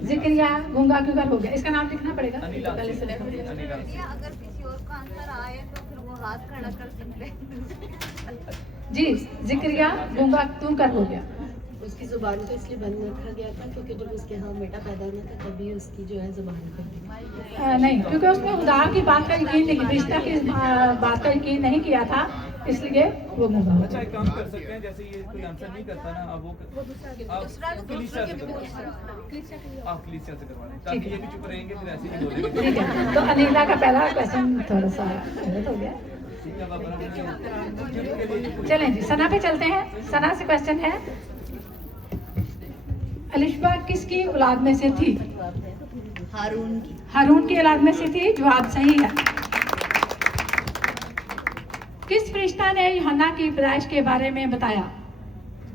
जिक्रिया गूंगा क्यों कर हो गया? इसका नाम लिखना पड़ेगा पहले से। अगर किसी और का आंसर आए तो फिर वो हाथ खड़ा कर सकते हैं। जी, जिक्रिया गूंगा क्यों कर हो गया? उसकी जुबान को इसलिए बंद रखा गया था क्योंकि जब उसके यहाँ बेटा पैदा होना था तभी उसकी जो है जुबान बंद। नहीं, क्योंकि उसने खुदा की बात का यकीन नहीं, रिश्ता की बात का यकीन नहीं किया था, इसलिए वो गूंगा हो अच्छा, एक काम कर सकते हैं, जैसे ये कोई आंसर नहीं करता ना, अब वो कलीसिया से करवा लें, ताकि ये भी चुप रहेंगे, फिर ऐसे ही बोलेंगे। ठीक है, तो अनीला का पहला क्वेश्चन थोड़ा सा गलत हो गया। चलें जी, सना पे चलते हैं। सना से क्वेश्चन है, अलिशबा किसकी औलाद में से थी? हारून की। हारून की औलाद में से थी। जवाब सही है। किस फरिश्ता ने यूहन्ना की पैदाइश के बारे में बताया?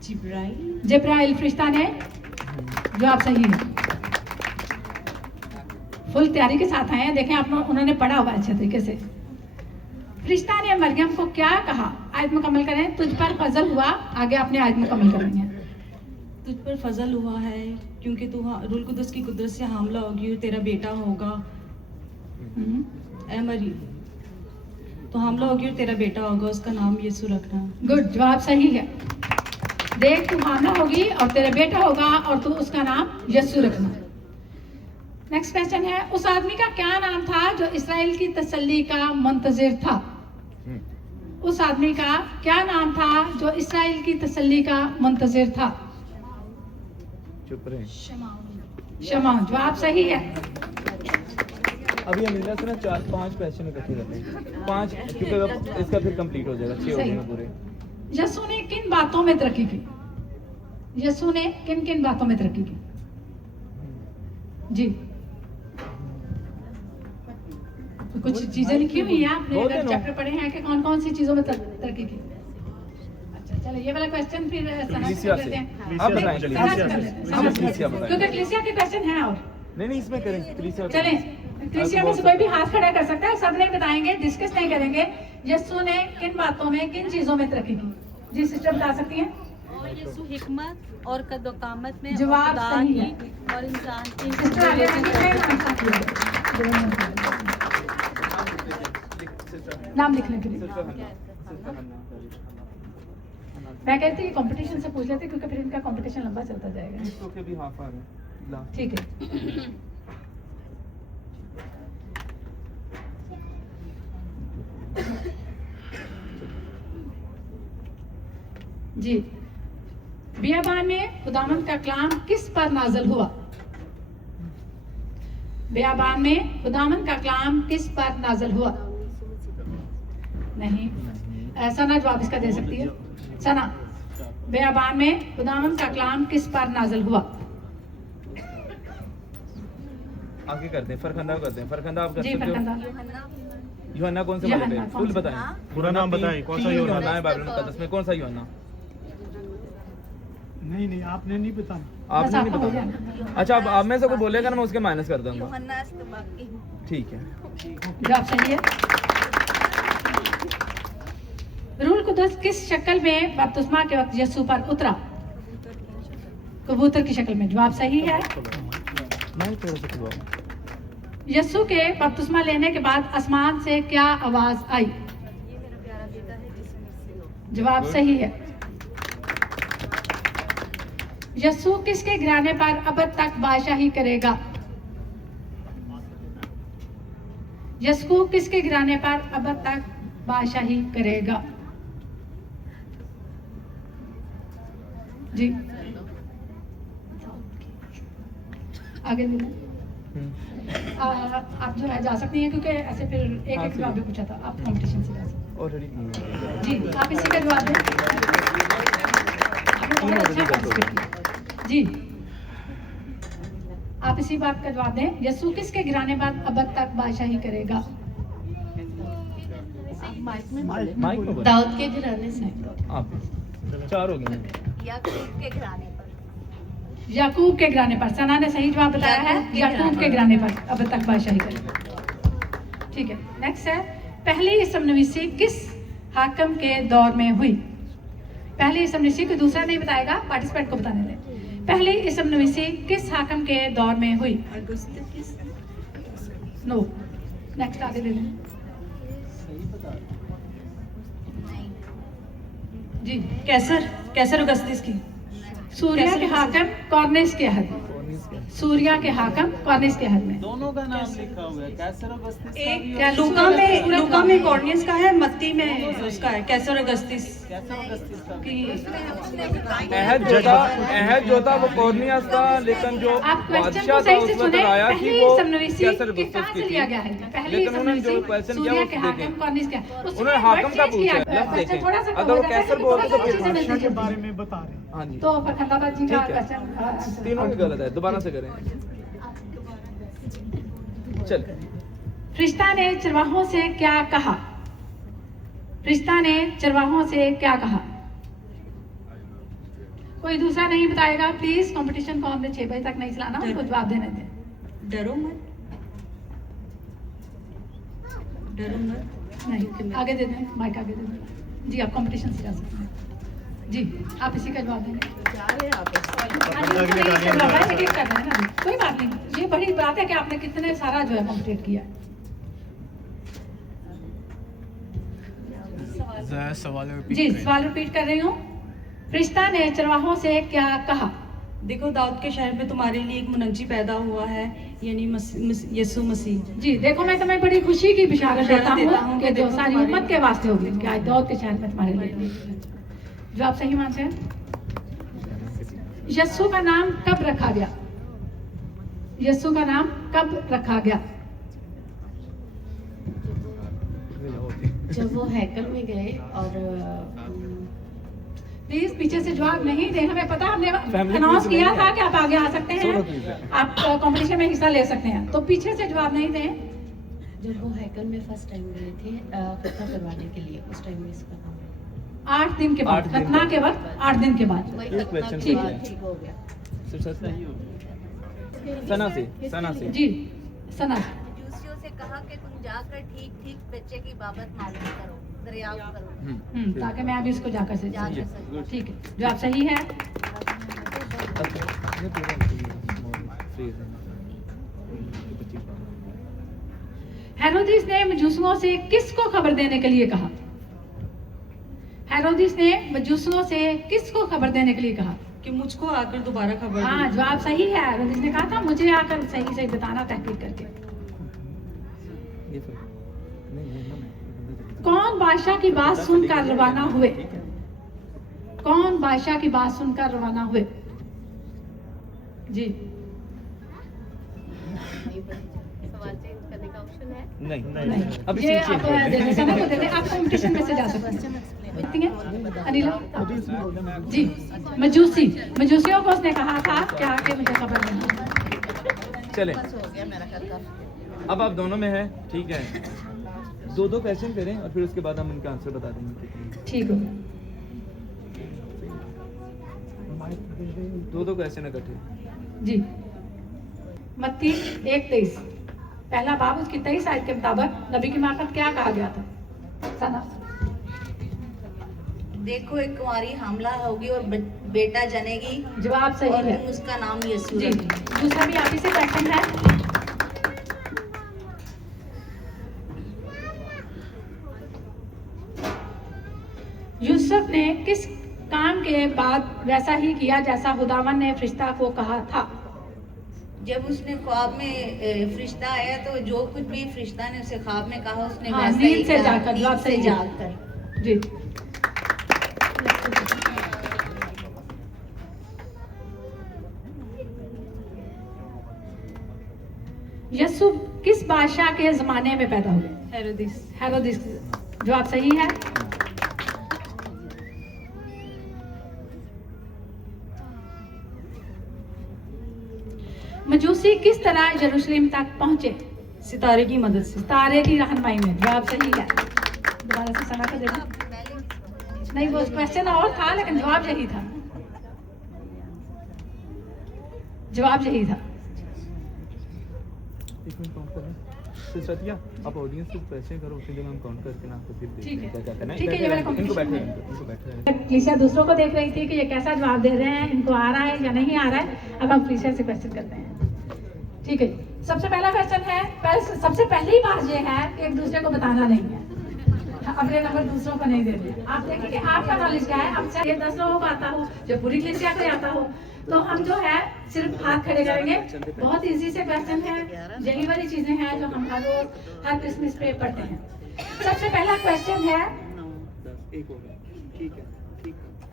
जिब्राइल। जिब्राइल फरिश्ता ने जवाब सही है। फुल तैयारी के साथ आए हैं, देखें आप उन्होंने पढ़ा हुआ अच्छे तरीके से। फरिश्ता ने मरियम को क्या कहा? आयत मुकम्मल करें। तुझ पर फजल हुआ, आगे आपने आयत मुकम्मल करनी है। तुझ पर फजल हुआ है क्योंकि तू रूल कुदस की कुदरत से हामला होगी और तेरा बेटा होगा। ए मरियम, तो हामला होगी और तेरा बेटा होगा, उसका नाम यीशु रखना। गुड, जवाब सही है। देख, तू हामला होगी और तेरा बेटा होगा और तू उसका नाम यीशु रखना। नेक्स्ट क्वेश्चन है, उस आदमी का क्या नाम था जो इसराइल की तसल्ली का मुंतजिर था? उस आदमी का क्या नाम था जो इसराइल की तसल्ली का मुंतजिर था? चुप रहे। शमाउन, जवाब सही है। अभी हम इधर से ना 4-5 क्वेश्चन इकट्ठे करते हैं, 5, क्योंकि अब इसका फिर कंप्लीट हो जाएगा, 6 हो जाएंगे पूरे। यीशु ने किन बातों में तरक्की की? यीशु ने किन किन बातों में तरक्की की? जी, तो कुछ चीजें लिखी हुई हैं आपने अगर चैप्टर पढ़े हैं कि कौन कौन सी चीजों में तरक्की की? अच्छा, चलो ये वाला क्वेश्चन फिर सना से लेते हैं। आप बताएं, क्योंकि कलीसिया के क्वेश्चन हैं और नहीं इसमें करें कलीसिया। चलें, कलीसिया में से कोई भी हाथ खड़ा कर सकता है, सब नहीं बताएंगे, डिस्कस नहीं करेंगे। यीशु ने किन बातों में, किन चीजों में तरक्की की? जी सिस्टर बता सकती हैं? और यीशु हिकमत और कद्दोकामत में, जवाब सही है। और इंसान की नाम लिखने के लिए मैं कहती हूँ कंपटीशन से पूछ लेते क्योंकि फिर इनका कंपटीशन लंबा चलता जाएगा। ठीक है। जी, बियाबान में खुदावंद का कलाम किस पर नाज़िल हुआ? बियाबान में खुदावंद का कलाम किस पर नाज़िल हुआ? नहीं, सना जवाब इसका दे सकती है। सना, बियाबान में खुदावंद का कलाम किस पर नाज़िल हुआ? आगे करते हैं, फरखंदा करते हैं। फरखंदा आप कर जी, सकते फरखंदा। हो। यूहन्ना कौन से वाले पे? फुल बताएं, पूरा नाम बताएं, कौन सा यूहन्ना है बाइबल मुकद्दस में? कौन सा यूहन्ना? नहीं आपने नहीं बताना। आपने नहीं बताना। अच्छा, अब आप में से कोई बोलेगा ना, मैं उसके माइनस कर दूंगा। ठीक है, जवाब सही है। रूल कुदस किस शक्ल में बपतिस्मा के वक्त यीशु पर उतरा? कबूतर की शक्ल में, जवाब सही है। यीशु के बपतिस्मा लेने के बाद आसमान से क्या आवाज आई? जवाब सही है। यीशु किसके घराने पर अब तक बादशाही करेगा? यीशु किसके घराने पर अब तक बादशाही करेगा? जी, आगे आप जो है जा सकती हैं क्योंकि ऐसे फिर एक जवाब भी पूछा था, आप कंपटीशन से जा सकते हैं। जी, आप इसी का जवाब दें। जी, आप इसी बात का जवाब दें। यीशु किसके गिराने बाद अब तक बादशाही करेगा? दाऊद के गिराने से। आप 4 हो गए। याकूब के गिराने पर। सना ने सही जवाब बताया है, याकूब के गिराने पर अब तक बादशाही करेगा। ठीक है, नेक्स्ट है, पहली इसमनवीसी किस हाकम के दौर में हुई? पहली इसमनवीसी को दूसरा नहीं बताएगा, पार्टिसिपेंट को बताने दें। पहली इसमनवीसी किस हाकम के दौर में हुई? नो, नेक्स्ट आगे दे दें। जी, कैसर अगस्तिस की। सूर्या के हाकम कॉर्नेस के हद में। सूर्या के हाकम कॉर्नेस के हद में। दोनों का नाम लिखा हुआ है, कैसर अगस्तिस का भी एक लूका में कॉर्नियस का है, मत्ती में उसका है कैसर अगस्तिस की। अहद जो था वो कॉर्नियस था, लेकिन जो बादशाह था उसमें बताया कि वो कैसर अगस्तिस की थी। लेकिन उन्होंने जो क्वेश्चन किया उन्होंने हाकम का पूछा। अगर वो कैसर बोलते तो फिर के बारे में बता रहे हैं। हाँ जी, तो फरखंदाबाद जी का क्वेश्चन तीनों ही गलत है, दोबारा से करें। चल, फरिश्ता ने चरवाहों से क्या कहा? फरिश्ता ने चरवाहों से क्या कहा? कोई दूसरा नहीं बताएगा प्लीज। कंपटीशन को हमने 6 बजे तक नहीं चलाना, उनको जवाब देने दें। डरो मत, डरो मत। नहीं, आगे दे दें, माइक आगे दे दें। जी आप कंपटीशन से जा सकते हैं। जी आप इसी का जवाब देंगे। एक-एक कर रहे हैं ना, कोई बात नहीं। ये बड़ी बात है कि आपने कितने सारा जो है कंप्लीट किया। जी सवाल रिपीट कर रही हूँ। फरिश्ता ने चरवाहों से क्या कहा? देखो दाऊद के शहर में तुम्हारे लिए एक मुनज्जी पैदा हुआ है, यानी यीशु मसीह। जी देखो मैं तुम्हें बड़ी खुशी की बिशारत देता हूँ कि जो सारी उम्मत के वास्ते होगी कि आज दाऊद के शहर में तुम्हारे लिए। जो आप सही मानते हैं। यीशु का नाम कब रखा गया? यीशु का नाम कब रखा गया? जब वो हैकल में गए और प्लीज पीछे से जवाब नहीं दे, हमें पता, हमने अनाउंस किया था कि आप आगे आ सकते हैं, आप कंपटीशन में हिस्सा ले सकते हैं, तो पीछे से जवाब नहीं दें। जब वो हैकल में फर्स्ट टाइम गए थे खतना करवाने के लिए, उस टाइम में इसका नाम 8 दिन के बाद, खतना के वक्त 8 दिन के बाद। ठीक है सना से जी सना से कहा कि तुम जाकर ठीक ठीक बच्चे की बाबत मालूम करो, दरियाफ्त करो, ताकि मैं अभी इसको जाकर से ठीक है। जो आप सही है। हेरोदिस ने मजूसियों से किसको खबर देने के लिए कहा? हेरोदिस ने मजूसियों से किसको खबर देने के लिए कहा? कि मुझको आकर दोबारा खबर। हाँ जवाब सही है। हेरोदिस ने कहा था मुझे आकर सही सही बताना तहकीक करके। कौन बादशाह की बात सुनकर रवाना हुए? कौन बादशाह की बात सुनकर रवाना हुए? जी सवाल चेंज करने का ऑप्शन है? नहीं अब ये आप दे दें, समय को दे दें, आप कंपटीशन में से जा सकते हैं। अनिला जी मजूसियों को उसने कहा था क्या कि मुझे खबर देना। चले अब आप दोनों में है, ठीक है। 2-2 क्वेश्चन करें और फिर उसके बाद हम उनका आंसर बता देंगे। ठीक है 2-2 क्वेश्चन इकट्ठे जी। मत्ती 1:23 पहला बाब उसकी 23 आयत के मुताबिक नबी की मार्फत क्या कहा गया था? सना देखो एक कुंवारी हमला होगी और बेटा जनेगी। जवाब सही है। उसका नाम यीशु जी। दूसरा भी आप ही से क्वेश्चन है। यूसुफ ने किस काम के बाद वैसा ही किया जैसा खुदावन ने फरिश्ता को कहा था? जब उसने ख्वाब में फरिश्ता आया तो जो कुछ भी फरिश्ता ने उसे ख्वाब में कहा उसने वैसा ही नींद से जाकर, जवाब सही जाकर। जी यीशु किस बादशाह के जमाने में पैदा हुए? हेरोदिस। जवाब सही है। मजूसी किस तरह यरूशलेम तक पहुंचे? सितारे की मदद से। सितारे की रहनुमाई में। जवाब सही है। दोबारा से समय को देना। नहीं वो क्वेश्चन और था लेकिन जवाब यही था। जवाब यही था। सतिया आप ऑडियंस से क्वेश्चन करो, उसी दिन हम काउंट करके ना आपको फिर ठीक है क्या कहते हैं। ठीक है। ये वाला इनको कंपटीशन बैठे क्लिशा दूसरों को देख रही थी कि ये कैसा जवाब दे रहे हैं, इनको आ रहा है या नहीं आ रहा है। अब हम क्लिशा से क्वेश्चन करते हैं। ठीक है सबसे पहला क्वेश्चन है, सबसे पहली बात ये है कि एक दूसरे को बताना नहीं है, अपने नंबर दूसरों को नहीं देते। आप देखिए कि आपका नॉलेज क्या है। अब ये 10 लोगों को आता हो, जब पूरी क्लिशा को आता हो तो हम जो है सिर्फ हाथ खड़े करेंगे। बहुत इजी से क्वेश्चन है, यही वाली चीजें हैं जो हम हर रोज हर क्रिसमस पे पढ़ते हैं। सबसे पहला क्वेश्चन है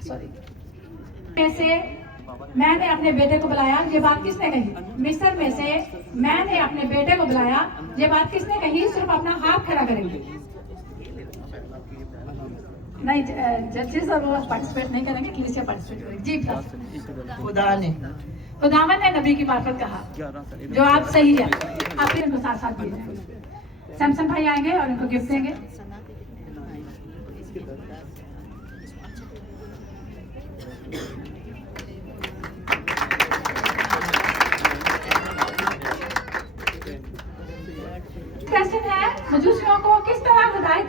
सॉरी में से मैंने अपने बेटे को बुलाया, ये बात किसने कही? मिस्र में से मैंने अपने बेटे को बुलाया, ये बात किसने कही? सिर्फ अपना हाथ खड़ा करेंगे। नहीं जजेस और वो पार्टिसिपेट नहीं करेंगे, क्लिसिया पार्टिसिपेट करेंगे। जी खुदावन ने नबी की मार्फत कहा। जवाब सही है। आप फिर इनको साथ साथ दीजिए। सैमसन भाई आएंगे और इनको गिफ्ट देंगे।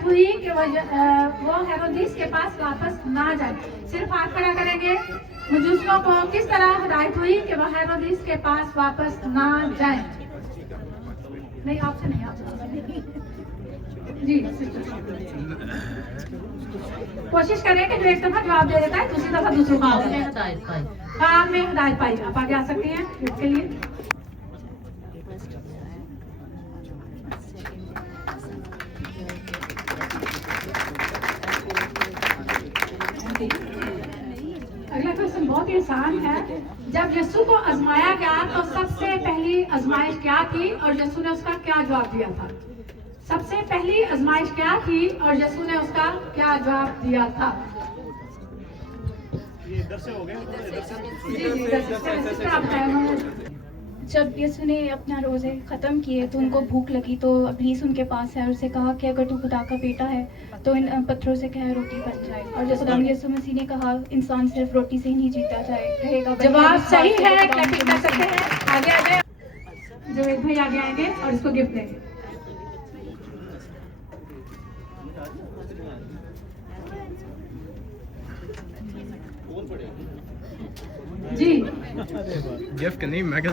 हुई कि वो हेरोदिस के पास वापस ना जाए। सिर्फ हाथ खड़ा करेंगे। मजूसियों को किस तरह हिदायत हुई कि वह हेरोदिस के पास वापस ना जाए? नहीं, आपसे नहीं, आपसे जी। कोशिश करें कि जो एक दफा जवाब दे देता है दूसरी दफा दूसरों को हाँ में हिदायत पाई। आप आगे आ सकती हैं इसके लिए। अगला क्वेश्चन बहुत ही आसान है। जब यीशु को आजमाया गया तो सबसे पहली आजमाइश क्या थी और यीशु ने उसका क्या जवाब दिया था? सबसे पहली आजमाइश क्या थी और यीशु ने उसका क्या जवाब दिया था? ये इधर से हो गया, जब यीशु ने अपना रोज़े ख़त्म किए तो उनको भूख लगी, तो अब्लीस उनके पास है और उसे कहा कि अगर तू खुदा का बेटा है तो इन पत्थरों से कह रोटी बन जाए। और जैसे यीशु मसीह ने कहा इंसान सिर्फ रोटी से ही नहीं जीता रहेगा। जवाब सही है, क्लैपिंग कर सकते हैं। आगे आ जाए, जवेद भाई आगे आएंगे और इसको गिफ्ट देंगे। जी गिफ्ट नहीं, मैं क्या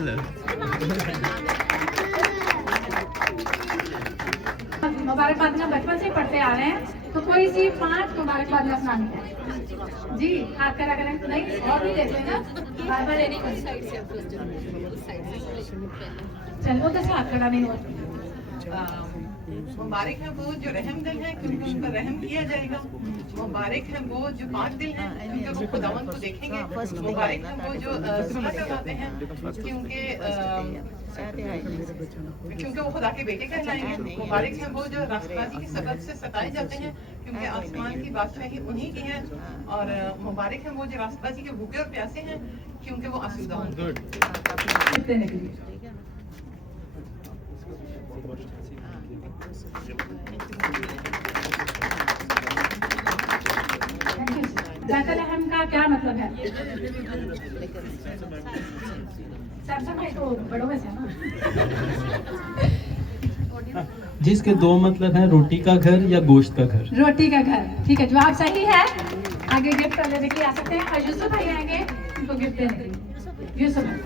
मुबारकबाद में बचपन से पढ़ते आ रहे हैं, तो कोई सी 5 मुबारकबाद में सुनानी है जी। हाथ करा करें, नहीं और भी देख लेना, बार बार लेनी पड़ेगी। चलो तो हाथ करा नहीं होता। मुबारक है वो जो रहम दिल है क्योंकि उनका रहम किया जाएगा। मुबारक है वो जो पाक दिल है क्योंकि वो खुदावंद को देखेंगे। मुबारक है वो जो सुलह करवाते हैं क्योंकि वो खुदा के बेटे कहलाएंगे। मुबारक है वो जो रास्तबाजी की सबब से सताए जाते हैं क्योंकि आसमान की बादशाही उन्हीं की है। और मुबारक है वो जो रास्तबाजी के भूखे और प्यासे हैं क्योंकि वो आसूदा होंगे। बैतलहम का क्या मतलब है? सैमसंग भाई तो बड़ों में से है ना। जिसके 2 मतलब हैं, रोटी का घर या गोश्त का घर। रोटी का घर, ठीक है, जवाब सही है। आगे गिफ्ट लेने के लिए आ सकते हैं और यूसुफ भाई आएंगे उनको गिफ्ट देने के लिए। यूसुफ भाई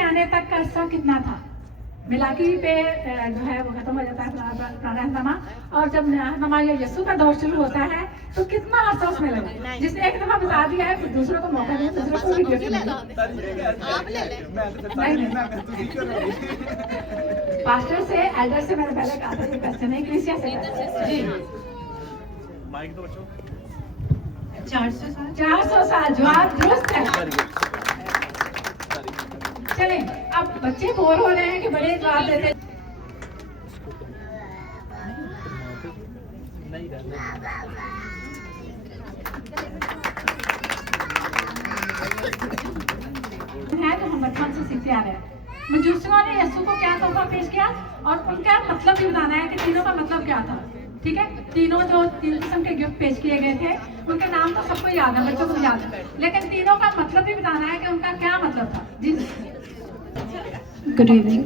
आने तक का अर्सा कितना था? मिलाकी पे जो है वो खत्म हो जाता है प्रारंभनामा, और जब नयानामा या यीशु का दौर शुरू होता है तो कितना अर्सा उसमें लगा? जिसने एक दफा बता दिया है फिर दूसरों को मौका दिया, दूसरों को भी गिफ्ट पास्टर से एल्डर से मैंने पहले कहा था ये क्वेश्चन है, क्रिसिया से जी। माइक दो बच्चों। 400 साल, जवाब दुरुस्त है। चले, अब बच्चे बोर हो रहे हैं कि बड़े जवाब देते। है तो हम बचपन से सीखते आ रहे हैं। मजूसियों ने यीशु को क्या तोहफा पेश किया और उनका मतलब भी बताना है कि तीनों का मतलब क्या था। ठीक है, तीनों जो 3 किस्म के गिफ्ट पेश किए गए थे उनके नाम तो सबको याद है, बच्चों को याद है, लेकिन तीनों का मतलब भी बताना है कि उनका क्या मतलब था। जी गुड इवनिंग।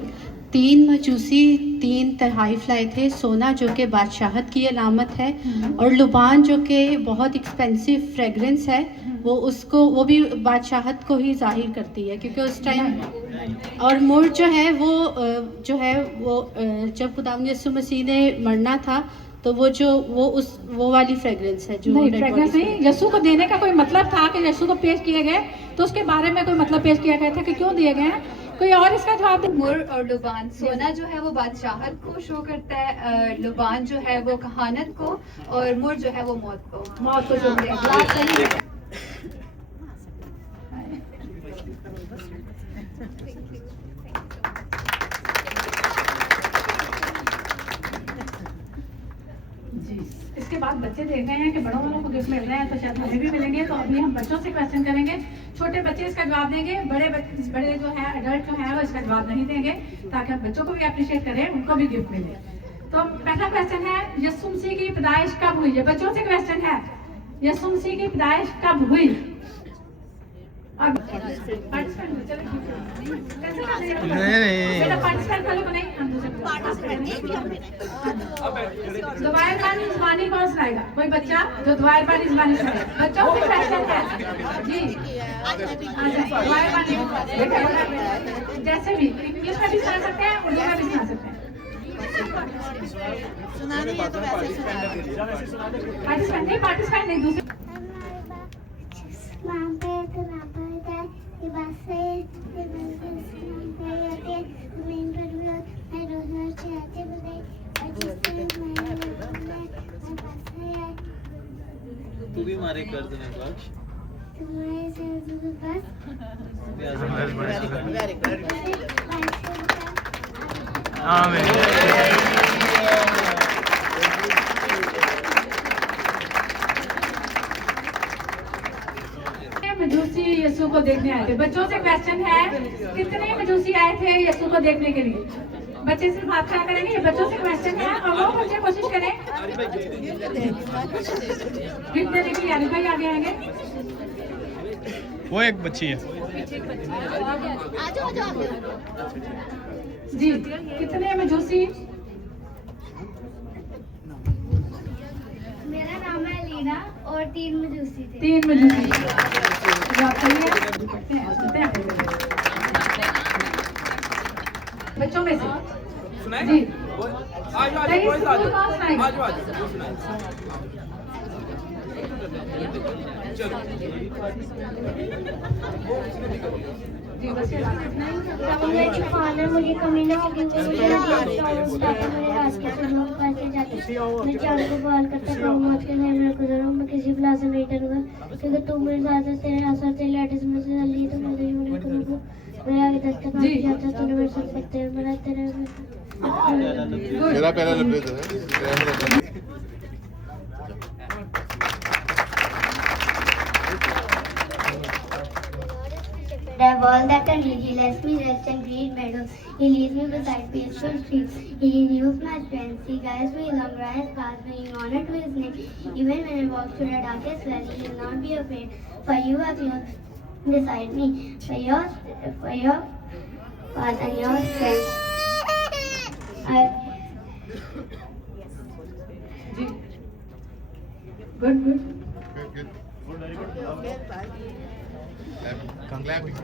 3 मजूसी 3 तहाइफ लाए थे, सोना जो कि बादशाहत की अलामत है और लुबान जो कि बहुत एक्सपेंसिव फ्रेगरेंस है, वो भी बादशाहत को ही जाहिर करती है क्योंकि उस टाइम। और मुर जो है वो जब खुदावंद यीशु मसीह ने मरना था तो वो वाली फ्रेगरेंस है जो नहीं, फ्रेगरेंस नहीं, यीशु को देने का कोई मतलब था कि यीशु को पेश किए गए तो उसके बारे में कोई मतलब पेश किया गया था कि क्यों दिए गए हैं। कोई और इसका जवाब दे। मुर और लुबान, सोना जो है वो बादशाहत को शो करता है, लुबान जो है वो कहानत को, और मुर जो है वो मौत को शो करता है। इसके बाद बच्चे देख रहे हैं कि बड़ों वालों को गिफ्ट मिल रहे हैं तो शायद हमें भी मिलेंगे, तो अभी हम बच्चों से क्वेश्चन करेंगे। छोटे बच्चे इसका जवाब देंगे, बड़े जो है एडल्ट जो है वो इसका जवाब नहीं देंगे ताकि हम बच्चों को भी अप्रिशिएट करें, उनको भी गिफ्ट मिले। तो पहला क्वेश्चन है, यीशु मसीह की पैदाइश कब हुई है? बच्चों से क्वेश्चन है, यीशु मसीह की पैदाइश कब हुई? अब पार्टिसिपेंट चलो बेटा पार्टिसिपेंट वालों को नहीं, हम दूसरे दोबारा पानी ज़बानी कौन सुनाएगा? कोई बच्चा जो दोबारा पानी ज़बानी सुनाएगा? बच्चों से क्वेश्चन है जी। दोबारा पानी जैसे भी इंग्लिश में भी सुना सकते हैं, उर्दू में भी सुना सकते हैं। पार्टिसिपेंट नहीं दूसरे तू भी मारे कर देने बख्श मजूसी यीशु को देखने आए थे। बच्चों से क्वेश्चन है, कितने मजूसी आए थे यीशु को देखने के लिए? बच्चे सिर्फ हाथ खड़ा करेंगे, ये बच्चों से क्वेश्चन है और वो बच्चे कोशिश करें गिफ्ट देने के लिए। आरिफ भाई आगे आएंगे। वो एक बच्ची है जी। कितने मजूसी? मेरा नाम है लीना और 3 मजूसी थे। 3 मजूसी जवाब सही है। बच्चों में से जी फादर मुझे कमी ना होगी, मुझे मुझे रास्ते करके जाते मैं चांद को बाल करता कहूँ मौत के लिए मेरा गुजर हूँ, मैं किसी बला से नहीं डरूंगा क्योंकि तू मेरे साथ है, तेरे आसर तेरे लेटेस्ट में से जल्दी तो मैं नहीं होने करूँगा। मेरा आगे दस्तक आप जाता तूने मेरे साथ सकते हैं मेरा तेरे मेरा पहला लफ्ज़ है। The wall that can read, he lets me rest in green meadows. He leads me beside peaceful streets. He renews my strength. He guides me along right paths, bringing honor to his name. Even when I walk through the darkest valley, he will not be afraid. For you are close beside me. For your path and your strength. Good. Clapping.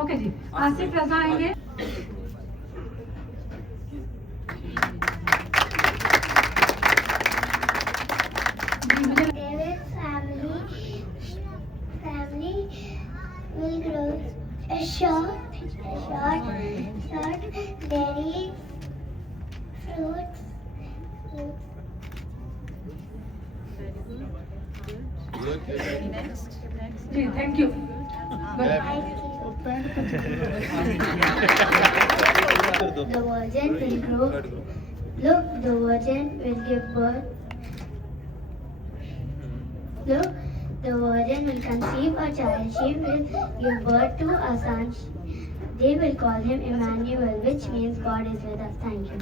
Okay जी, आसिफ रजा आएंगे। David's family will grow a short berry fruits. जी thank you. The virgin will grow. Look, the virgin will give birth. Look, the virgin will conceive a child. She will give birth to a son. They will call him Emmanuel, which means God is with us. Thank you.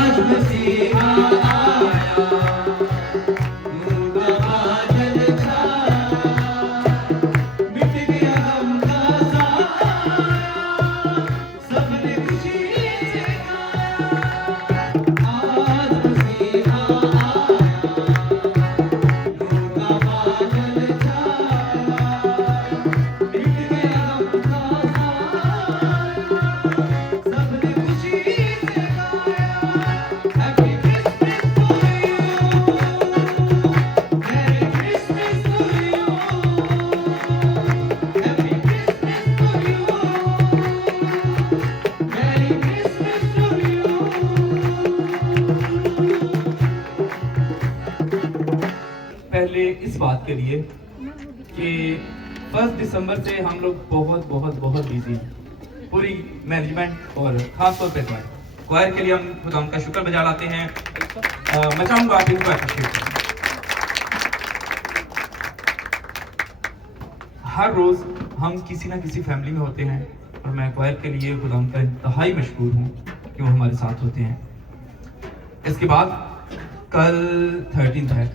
आज मसीहा आया बात के लिए कि 1 दिसंबर से हम लोग बहुत बिजी हैं, पूरी मैनेजमेंट और खास तौर पे क्वायर के लिए हम खुदा उनका शुक्र बजा लाते हैं। मैं चाहूँगा आप इनको अप्रिशिएट करें। हर रोज़ हम किसी ना किसी फैमिली में होते हैं और मैं क्वायर के लिए खुदा उनका इंतहाई मशकूर हूँ कि वो हमारे साथ होते हैं। इसके बाद कल 13 है,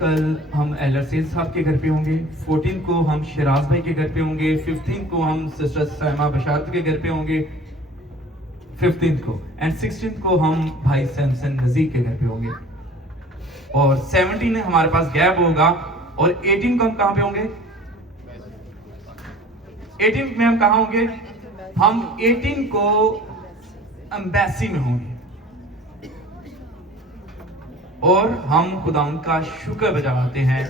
कल हम एलर सेल साहब के घर पे होंगे, 14 को हम शिराज भाई के घर पे होंगे, 15 को हम सिस्टर सैमा बशारत के घर पे होंगे 15 को, एंड 16 को हम भाई सैमसन नजीर के घर पे होंगे, और 17 हमारे पास गैप होगा, और 18 को हम कहाँ पे होंगे? 18 में हम कहाँ होंगे? हम 18 को एम्बेसी में होंगे, और हम खुदा उनका शुक्र बजाते हैं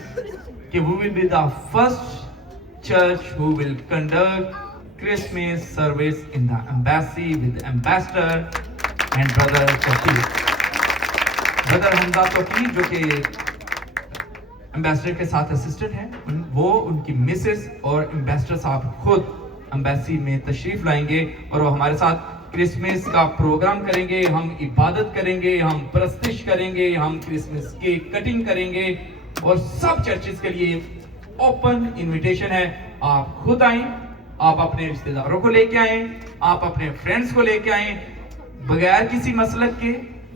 कि we will be the first church who will conduct Christmas service in the embassy with the ambassador and brother Tawfiq. Brother Hamza Tawfiq जो कि एम्बेसडर के साथ असिस्टेंट हैं, वो उनकी मिसेस और एम्बेसडर साहब खुद एम्बेसी में तशरीफ लाएंगे और वो हमारे साथ क्रिसमस का प्रोग्राम करेंगे, हम इबादत करेंगे, हम प्रस्तिश करेंगे, हम क्रिसमस केक कटिंग करेंगे, और सब चर्चेस के लिए ओपन इनविटेशन है। आप खुद आएं, आप अपने रिश्तेदारों को लेके आएं, आप अपने फ्रेंड्स को लेके आएं, बगैर किसी मसलक के,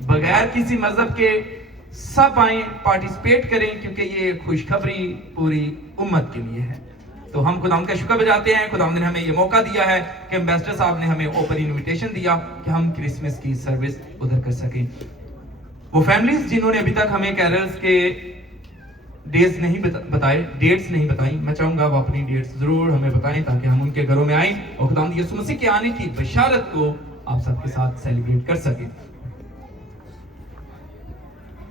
बगैर किसी मजहब के, सब आएं, पार्टिसिपेट करें, क्योंकि ये खुशखबरी पूरी उम्मत के लिए है। तो हम खुदा का शुक्र बजाते हैं, खुदा ने हमें ये मौका दिया है कि एम्बेसडर साहब ने हमें ओपन इनविटेशन दिया कि हम क्रिसमस की सर्विस उधर कर सकें। वो फैमिलीज जिन्होंने अभी तक हमें कैरल्स के डेट्स नहीं बताई, मैं चाहूंगा वो अपनी डेट्स जरूर हमें बताएं ताकि हम उनके घरों में आएं और खुदा यीशु मसीह के आने की बशारत को आप सबके साथ सेलिब्रेट कर सकें।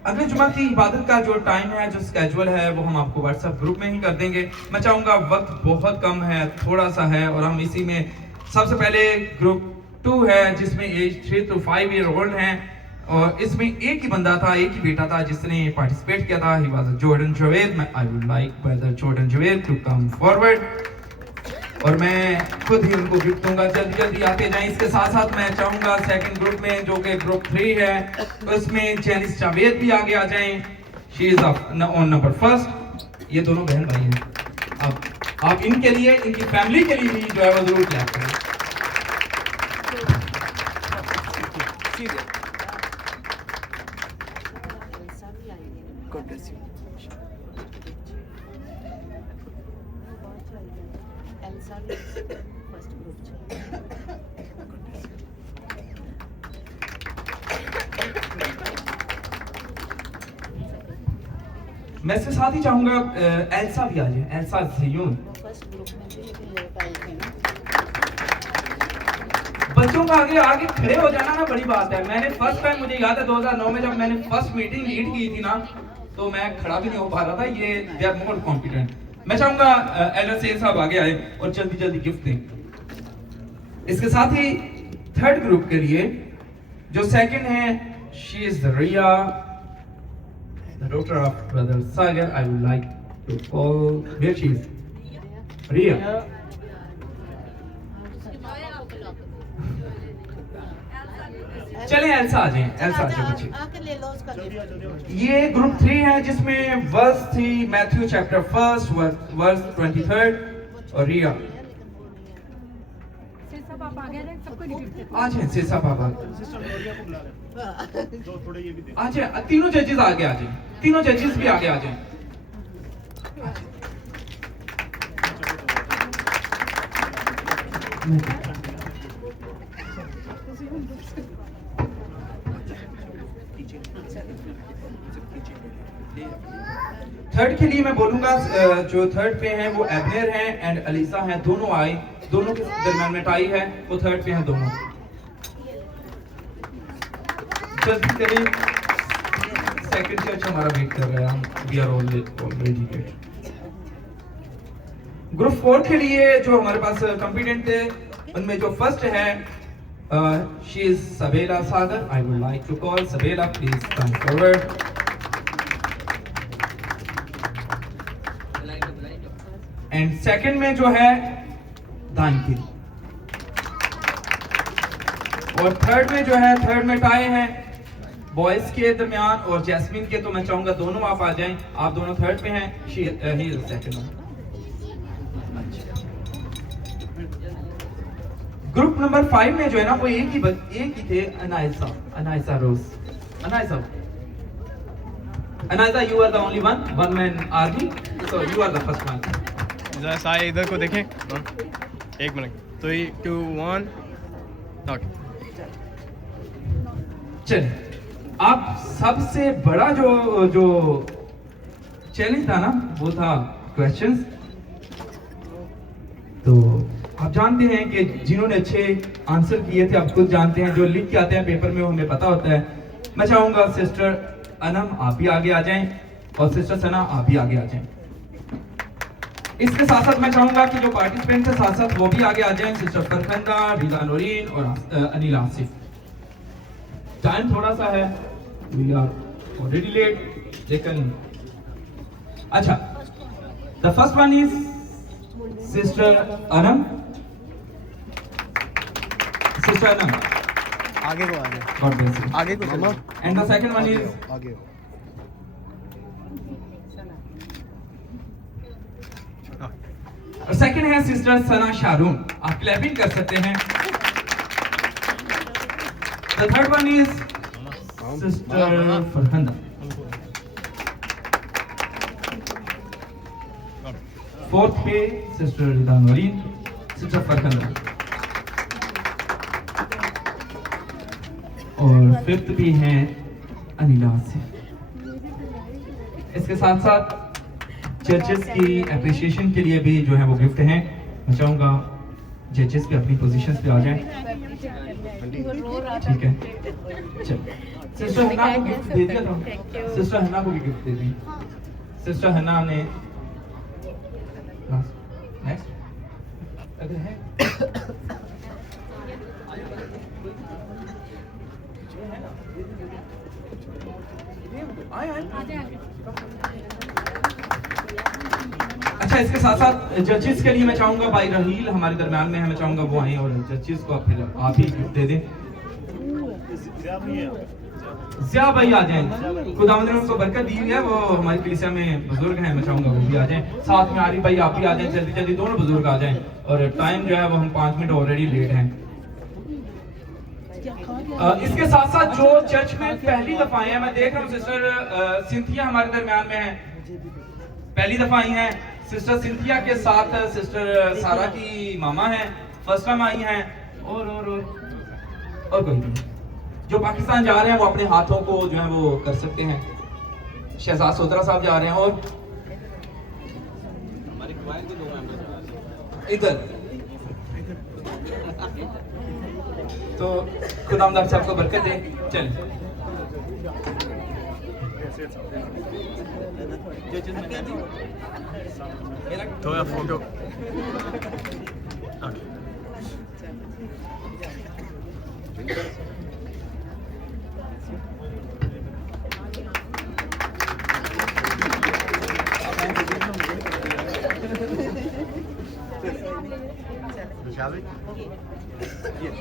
अगले जुमा की इबादत का जो टाइम है, जो स्केजुअल है, वो हम आपको व्हाट्सएप ग्रुप में ही कर देंगे। मैं चाहूंगा, वक्त बहुत कम है, थोड़ा सा है, और हम इसी में सबसे पहले ग्रुप 2 है जिसमें एज 3 to 5 ईयर ओल्ड हैं, और इसमें एक ही बंदा था, एक ही बेटा था जिसने पार्टिसिपेट किया था। He was Jordan Javed. I would like brother Jordan Javed to come forward, और मैं खुद ही उनको गिफ्ट दूंगा। जल्दी आते जाएं। इसके साथ साथ मैं चाहूंगा सेकंड ग्रुप में जो कि ग्रुप 3 है, उसमें जेनिस जावेद भी आगे आ जाएं। She is on number 1। ये दोनों बहन भाई हैं। अब आप इनके लिए, इनकी फैमिली के लिए भी जो है वो जरूर क्लैप करें। मैं इसके साथ ही चाहूंगा एल्सा भी आ जाए। एल्सा ज़ियून। बच्चों का आगे खड़े हो जाना ना बड़ी बात है। मैंने फर्स्ट टाइम, मुझे याद है 2009 में जब मैंने फर्स्ट मीटिंग लीड की थी ना, तो मैं खड़ा भी नहीं हो पा रहा था। ये दे आर मोर कॉन्फिडेंट। मैं चाहूंगा एलर सेल साहब आगे आए और जल्दी गिफ्ट दें। इसके साथ ही थर्ड ग्रुप के लिए जो सेकंड है, she is Riya, the daughter of brother Sagar. I would like to call, where she is? Riya. चलें एल्सा आ जाएं। एल्सा आ जाए बच्चे। ये ग्रुप 3 है जिसमें वर्स थी मैथ्यू चैप्टर 1 वर्स 23 और रिया आ जाए। सेसा पापा आ जाए। तीनों जजेस आगे आ जाए। तीनों जजेस भी आगे आ जाए। थर्ड के लिए मैं बोलूंगा, जो थर्ड पे हैं वो एबनेर हैं एंड अलीसा हैं। दोनों आए, दोनों के दरमियान में टाई है, वो थर्ड पे हैं दोनों। जल्दी करें, सेकंड चर्च हमारा वेट कर रहा है। हम we are already get. Group 4 के लिए जो हमारे पास कंपीटेंट थे, उनमें जो फर्स्ट है, she is Sabela Sagar. I would like to call Sabela, please come forward. And second में जो है दानकिल, और थर्ड में जो है, थर्ड में टाई है बॉयज के दरमियान और जैस्मिन के। तो मैं चाहूंगा दोनों आप आ जाएं, आप दोनों थर्ड पे हैं, he is second one. Group number 5 में जो है ना वो एक ही थे, Anaisa Rose. Anaisa you are the only one man army, so you are the first one. जरा सारे इधर को देखें, एक मिनट, 3 2 1 ओके। चलिए, आप सबसे बड़ा जो चैलेंज था ना वो था क्वेश्चंस। तो आप जानते हैं कि जिन्होंने अच्छे आंसर किए थे आप खुद जानते हैं, जो लिख के आते हैं पेपर में हमें पता होता है। मैं चाहूंगा सिस्टर अनम आप भी आगे आ जाएं और सिस्टर सना आप भी आगे आ जाएं। इसके साथ साथ मैं चाहूंगा कि जो पार्टिसिपेंट है साथ साथ वो भी आगे आ जाएं, सिस्टर फरखंदा, रिजा नौरीन और अनिल आसिफ। टाइम थोड़ा सा है, वी आर ऑलरेडी लेट, लेकिन अच्छा, the first one is sister Anam. Sister Anam आगे को आगे, गॉड ब्लेस यू, आगे को चलो। And the second one is आगे। सेकंड है सिस्टर सना शारून, आप क्लैपिंग कर सकते हैं। The third one is sister Farkhanda. Fourth पे सिस्टर रिजा नौरीन, सिस्टर फरखंदा, और फिफ्थ पे हैं अनिल आसिफ। इसके साथ साथ जजेस की अप्रिशिएशन के लिए भी जो है वो गिफ्ट हैं। मैं चाहूंगा जजेस भी अपनी पोजीशंस पे आ जाएं, ठीक है। चलिए, सिस्टर हन्ना को गिफ्ट दे दिया था, सिस्टर हन्ना को भी गिफ्ट दे दी। सिस्टर हन्ना ने नेक्स्ट अगर है अच्छा, इसके साथ साथ जजेस के लिए मैं चाहूंगा भाई रहील हमारे दरमियान में है, मैं चाहूंगा वो आए और जजेस को फिर आप ही गिफ्ट दे दें। जिया भाई आ जाएं, खुदावंद ने उनको बरकत दी है, वो हमारी कलीसिया में बुजुर्ग हैं, मैं चाहूंगा वो भी आ जाएं। साथ में आरिफ भाई आप भी आ जाएं, जल्दी जल्दी दोनों बुजुर्ग आ जाएं। और टाइम जो है वो हम 5 मिनट ऑलरेडी लेट हैं। इसके साथ साथ जो चर्च में पहली दफा आए हैं, मैं देख रहा हूँ सिस्टर सिंथिया हमारे दरमियान में है, पहली दफा आई हैं। सिस्टर सिंथिया के साथ सिस्टर सारा की मामा हैं, फर्स्ट टाइम आई हैं। और कोई नहीं, जो पाकिस्तान जा रहे हैं वो अपने हाथों को जो है वो कर सकते हैं। शहजाद सोदरा साहब जा रहे हैं, और इधर तो खुदावंद साहब को बरकत दे। चलिए, थोड़ा फोटो। Shall we? Yes.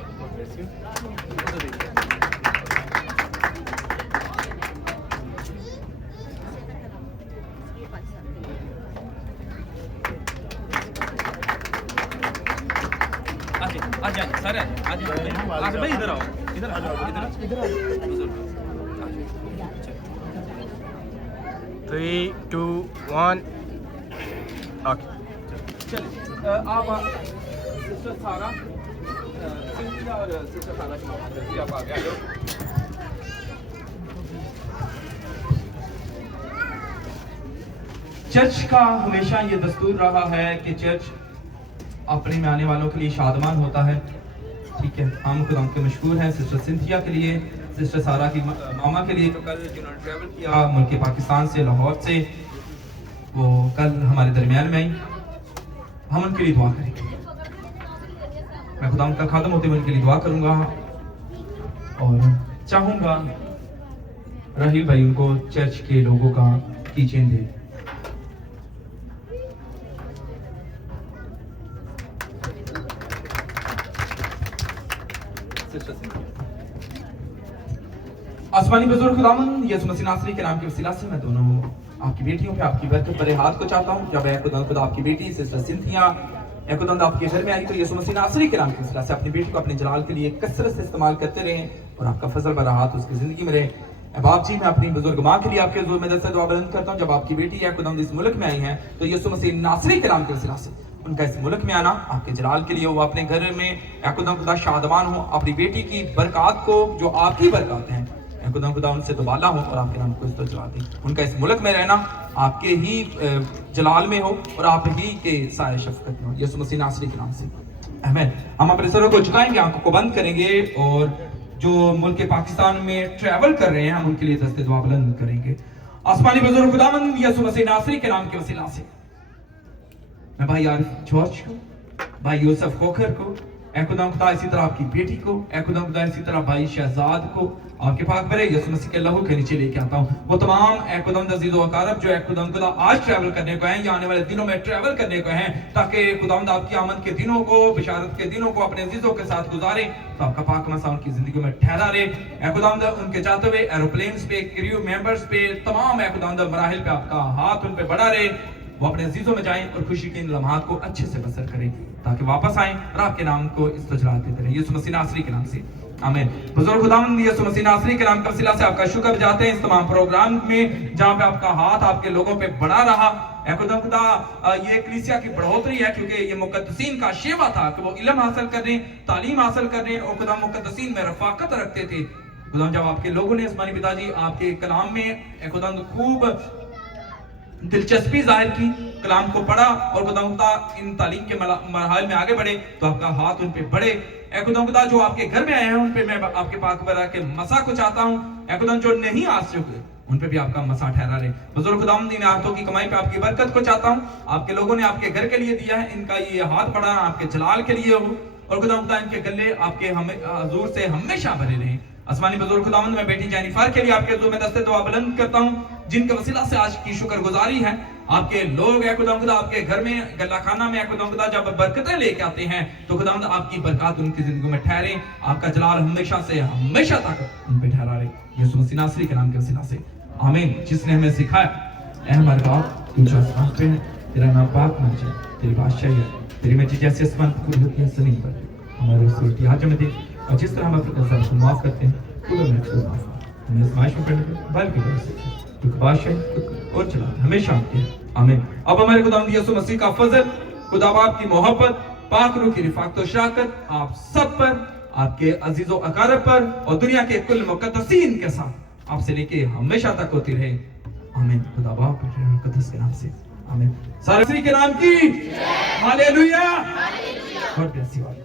आ जाए सारे, आ जाए भाई, इधर आओ, इधर आ जाओ, इधर 3 2 1 ओके। चलिए, आप सिस्टर सारा सिंथिया और सिस्टर सारा की मामा जल्दी आप आगे आ जाओ। चर्च का हमेशा ये दस्तूर रहा है कि चर्च अपने में आने वालों के लिए शादमान होता है, ठीक है। हम खुदा के मशहूर हैं सिस्टर सिंथिया के लिए, सिस्टर सारा की मामा के लिए, जो कल जिन्होंने ट्रैवल किया मुल्क पाकिस्तान से, लाहौर से, वो कल हमारे दरमियान में आई। हम उनके लिए दुआ करेंगे। मैं खुदा का खादम होते हुए उनके लिए दुआ करूंगा और चाहूंगा रहील भाई उनको चर्च के लोगों का कीचेन दे। Sister Cynthia. आसमानी बुजुर्ग खुदावन यीशु मसीह नासरी के नाम के वसीला से मैं दोनों आपकी बेटियों पे आपकी बरकत भरे हाथ को चाहता हूँ। जब खुदा आपकी बेटी सिस्टर सिंथिया खुदा आपके घर में आई तो यीशु मसीह नासरी के नाम के वसीला से अपनी बेटी को अपने जलाल के लिए कसरत से इस्तेमाल करते रहें और आपका फजल भरा हाथ उसकी जिंदगी में रहे। बाप जी, मैं अपनी बुजुर्ग माँ के लिए आपके जोर में दस्ते दुआ बुलंद करता हूँ। जब आपकी बेटी है खुदा इस मुल्क में आई है तो यीशु मसीह नासरी के नाम के वसीला से उनका इस मुल्क में आना आपके जलाल के लिए हो। अपने घर में खुदा शादमान हो। अपनी बेटी की बरकत को जो आपकी बरकत है खुदा उनसे दुबाला हो और आपके नाम को इस तरह चला दे। उनका इस मुल्क में रहना आपके ही जलाल में हो और आप ही के साए शफकत में हो। यीशु मसीह नासरी के नाम से आमीन। हम अपने सरों को झुकाएंगे, आंखों को बंद करेंगे और जो मुल्क पाकिस्तान में ट्रैवल कर रहे हैं हम उनके लिए दस्ते दुआ बुलंद करेंगे। आसमानी बुजुर्ग खुदावंद यीशु मसीह नासरी के नाम के वसीला से मैं भाई आरिफ जॉर्ज को, भाई यूसुफ खोखर को, खुदा इसी तरह आपकी बेटी को, खुदा इसी तरह भाई शहजाद को आपके पाक भरे यीशु मसीह के लहू के नीचे लेके आता हूँ। वो तमाम खुदा अजीज व अकारब जो खुदा आज ट्रैवल करने को हैं या आने वाले दिनों में ट्रैवल करने को हैं ताकि खुदा आपकी आमद के दिनों को, बिशारत के दिनों को अपने अजीजों के साथ गुजारे तो आपका पाक मसा उनकी जिंदगी में ठहरा रहे। खुदा उनके जाते हुए एरोप्लेन पे, क्रू मेंबर्स पे, तमाम खुदा मराहिल पे आपका हाथ उन पे बढ़ा रहे। वो अपने अजीजों में जाएं और खुशी के इन लम्हात को अच्छे से बसर करें ताकि वापस आएं और आपके नाम को इस्तजलाल देते रहें। यीशु मसीह नासरी के नाम से आमीन। बुजुर्ग खुदावंद यीशु मसीह नासरी के नाम का वसीला से आपका शुक्र जाते हैं इस तमाम प्रोग्राम में जहां पे आपका हाथ आपके लोगों पे बढ़ा रहा। खुदा ये कलीसिया की बढ़ोतरी है क्योंकि ये मुकद्दसीन का शेवा था कि वो इल्म हासिल करने, तालीम हासिल करने और खुदा मुकद्दसीन में रफाकत रखते थे। खुदा जब आपके लोगों ने आसमानी पिताजी आपके कलाम में खुदा खूब दिलचस्पी जाहिर की, कलाम को पढ़ा और खुदा इन तालीम के मरहल में आगे बढ़े तो आपका हाथ उन पे बढ़े। खुदा जो आपके घर में आए हैं उन पे मैं आपके पाक बरा के मसा को चाहता हूँ। खुदा जो नहीं आ चुके उन पे भी आपका मसा ठहरा रहे। बुजुर्ग खुदा इन हाथों की कमाई पे आपकी बरकत को चाहता हूँ। आपके लोगों ने आपके घर के लिए दिया है, इनका ये हाथ बढ़ा आपके जलाल के लिए हो और खुदा इनके गले आपके हजूर से हमेशा भरे रहे। आसमानी बुजुर्ग खुदावंद मैं बेटी जेनिफर के लिए आपके हुजूर में दस्ते दुआ बुलंद करता हूँ जिनके वसीला से आज की शुक्रगुजारी है। आपके लोग खुदा आपके घर में गल्ला खाना में खुदा जब बरकतें लेके आते हैं तो खुदा आपकी बरकत उनकी जिंदगी में ठहरे। आपका जलाल हमेशा से हमेशा तक उन पे ठहरा रहे। यीशु मसीह नासरी के नाम के वसीला से आमीन। जिसने हमें सिखाया ऐ हमारे बाप तू जो आसमान पे है, तेरा नाम पाक होना चाहिए, तेरी बादशाही है, तेरी मर्जी जैसे आसमान पर होती है जमीन पर। हमारे उल्टी हाथ में दे और जिस तरह हम अपने कर्जा को माफ करते हैं खुदा में खुद माफ कर। हमें आजमाइश में पड़ने के बल्कि क्योंकि बादशाह और चला हमेशा आपके है। आमीन। अब हमारे खुदा यीशु मसीह का फजल, खुदा बाप की मोहब्बत, पाक रूह की रिफाकत और शराकत आप सब पर, आपके अजीजों अकारब पर और दुनिया के कुल मुकद्दसीन के साथ आपसे लेके हमेशा तक होती रहे। आमीन। खुदा बाप मुकद्दस के नाम से आमीन। सारे के नाम की hallelujah. God bless you all.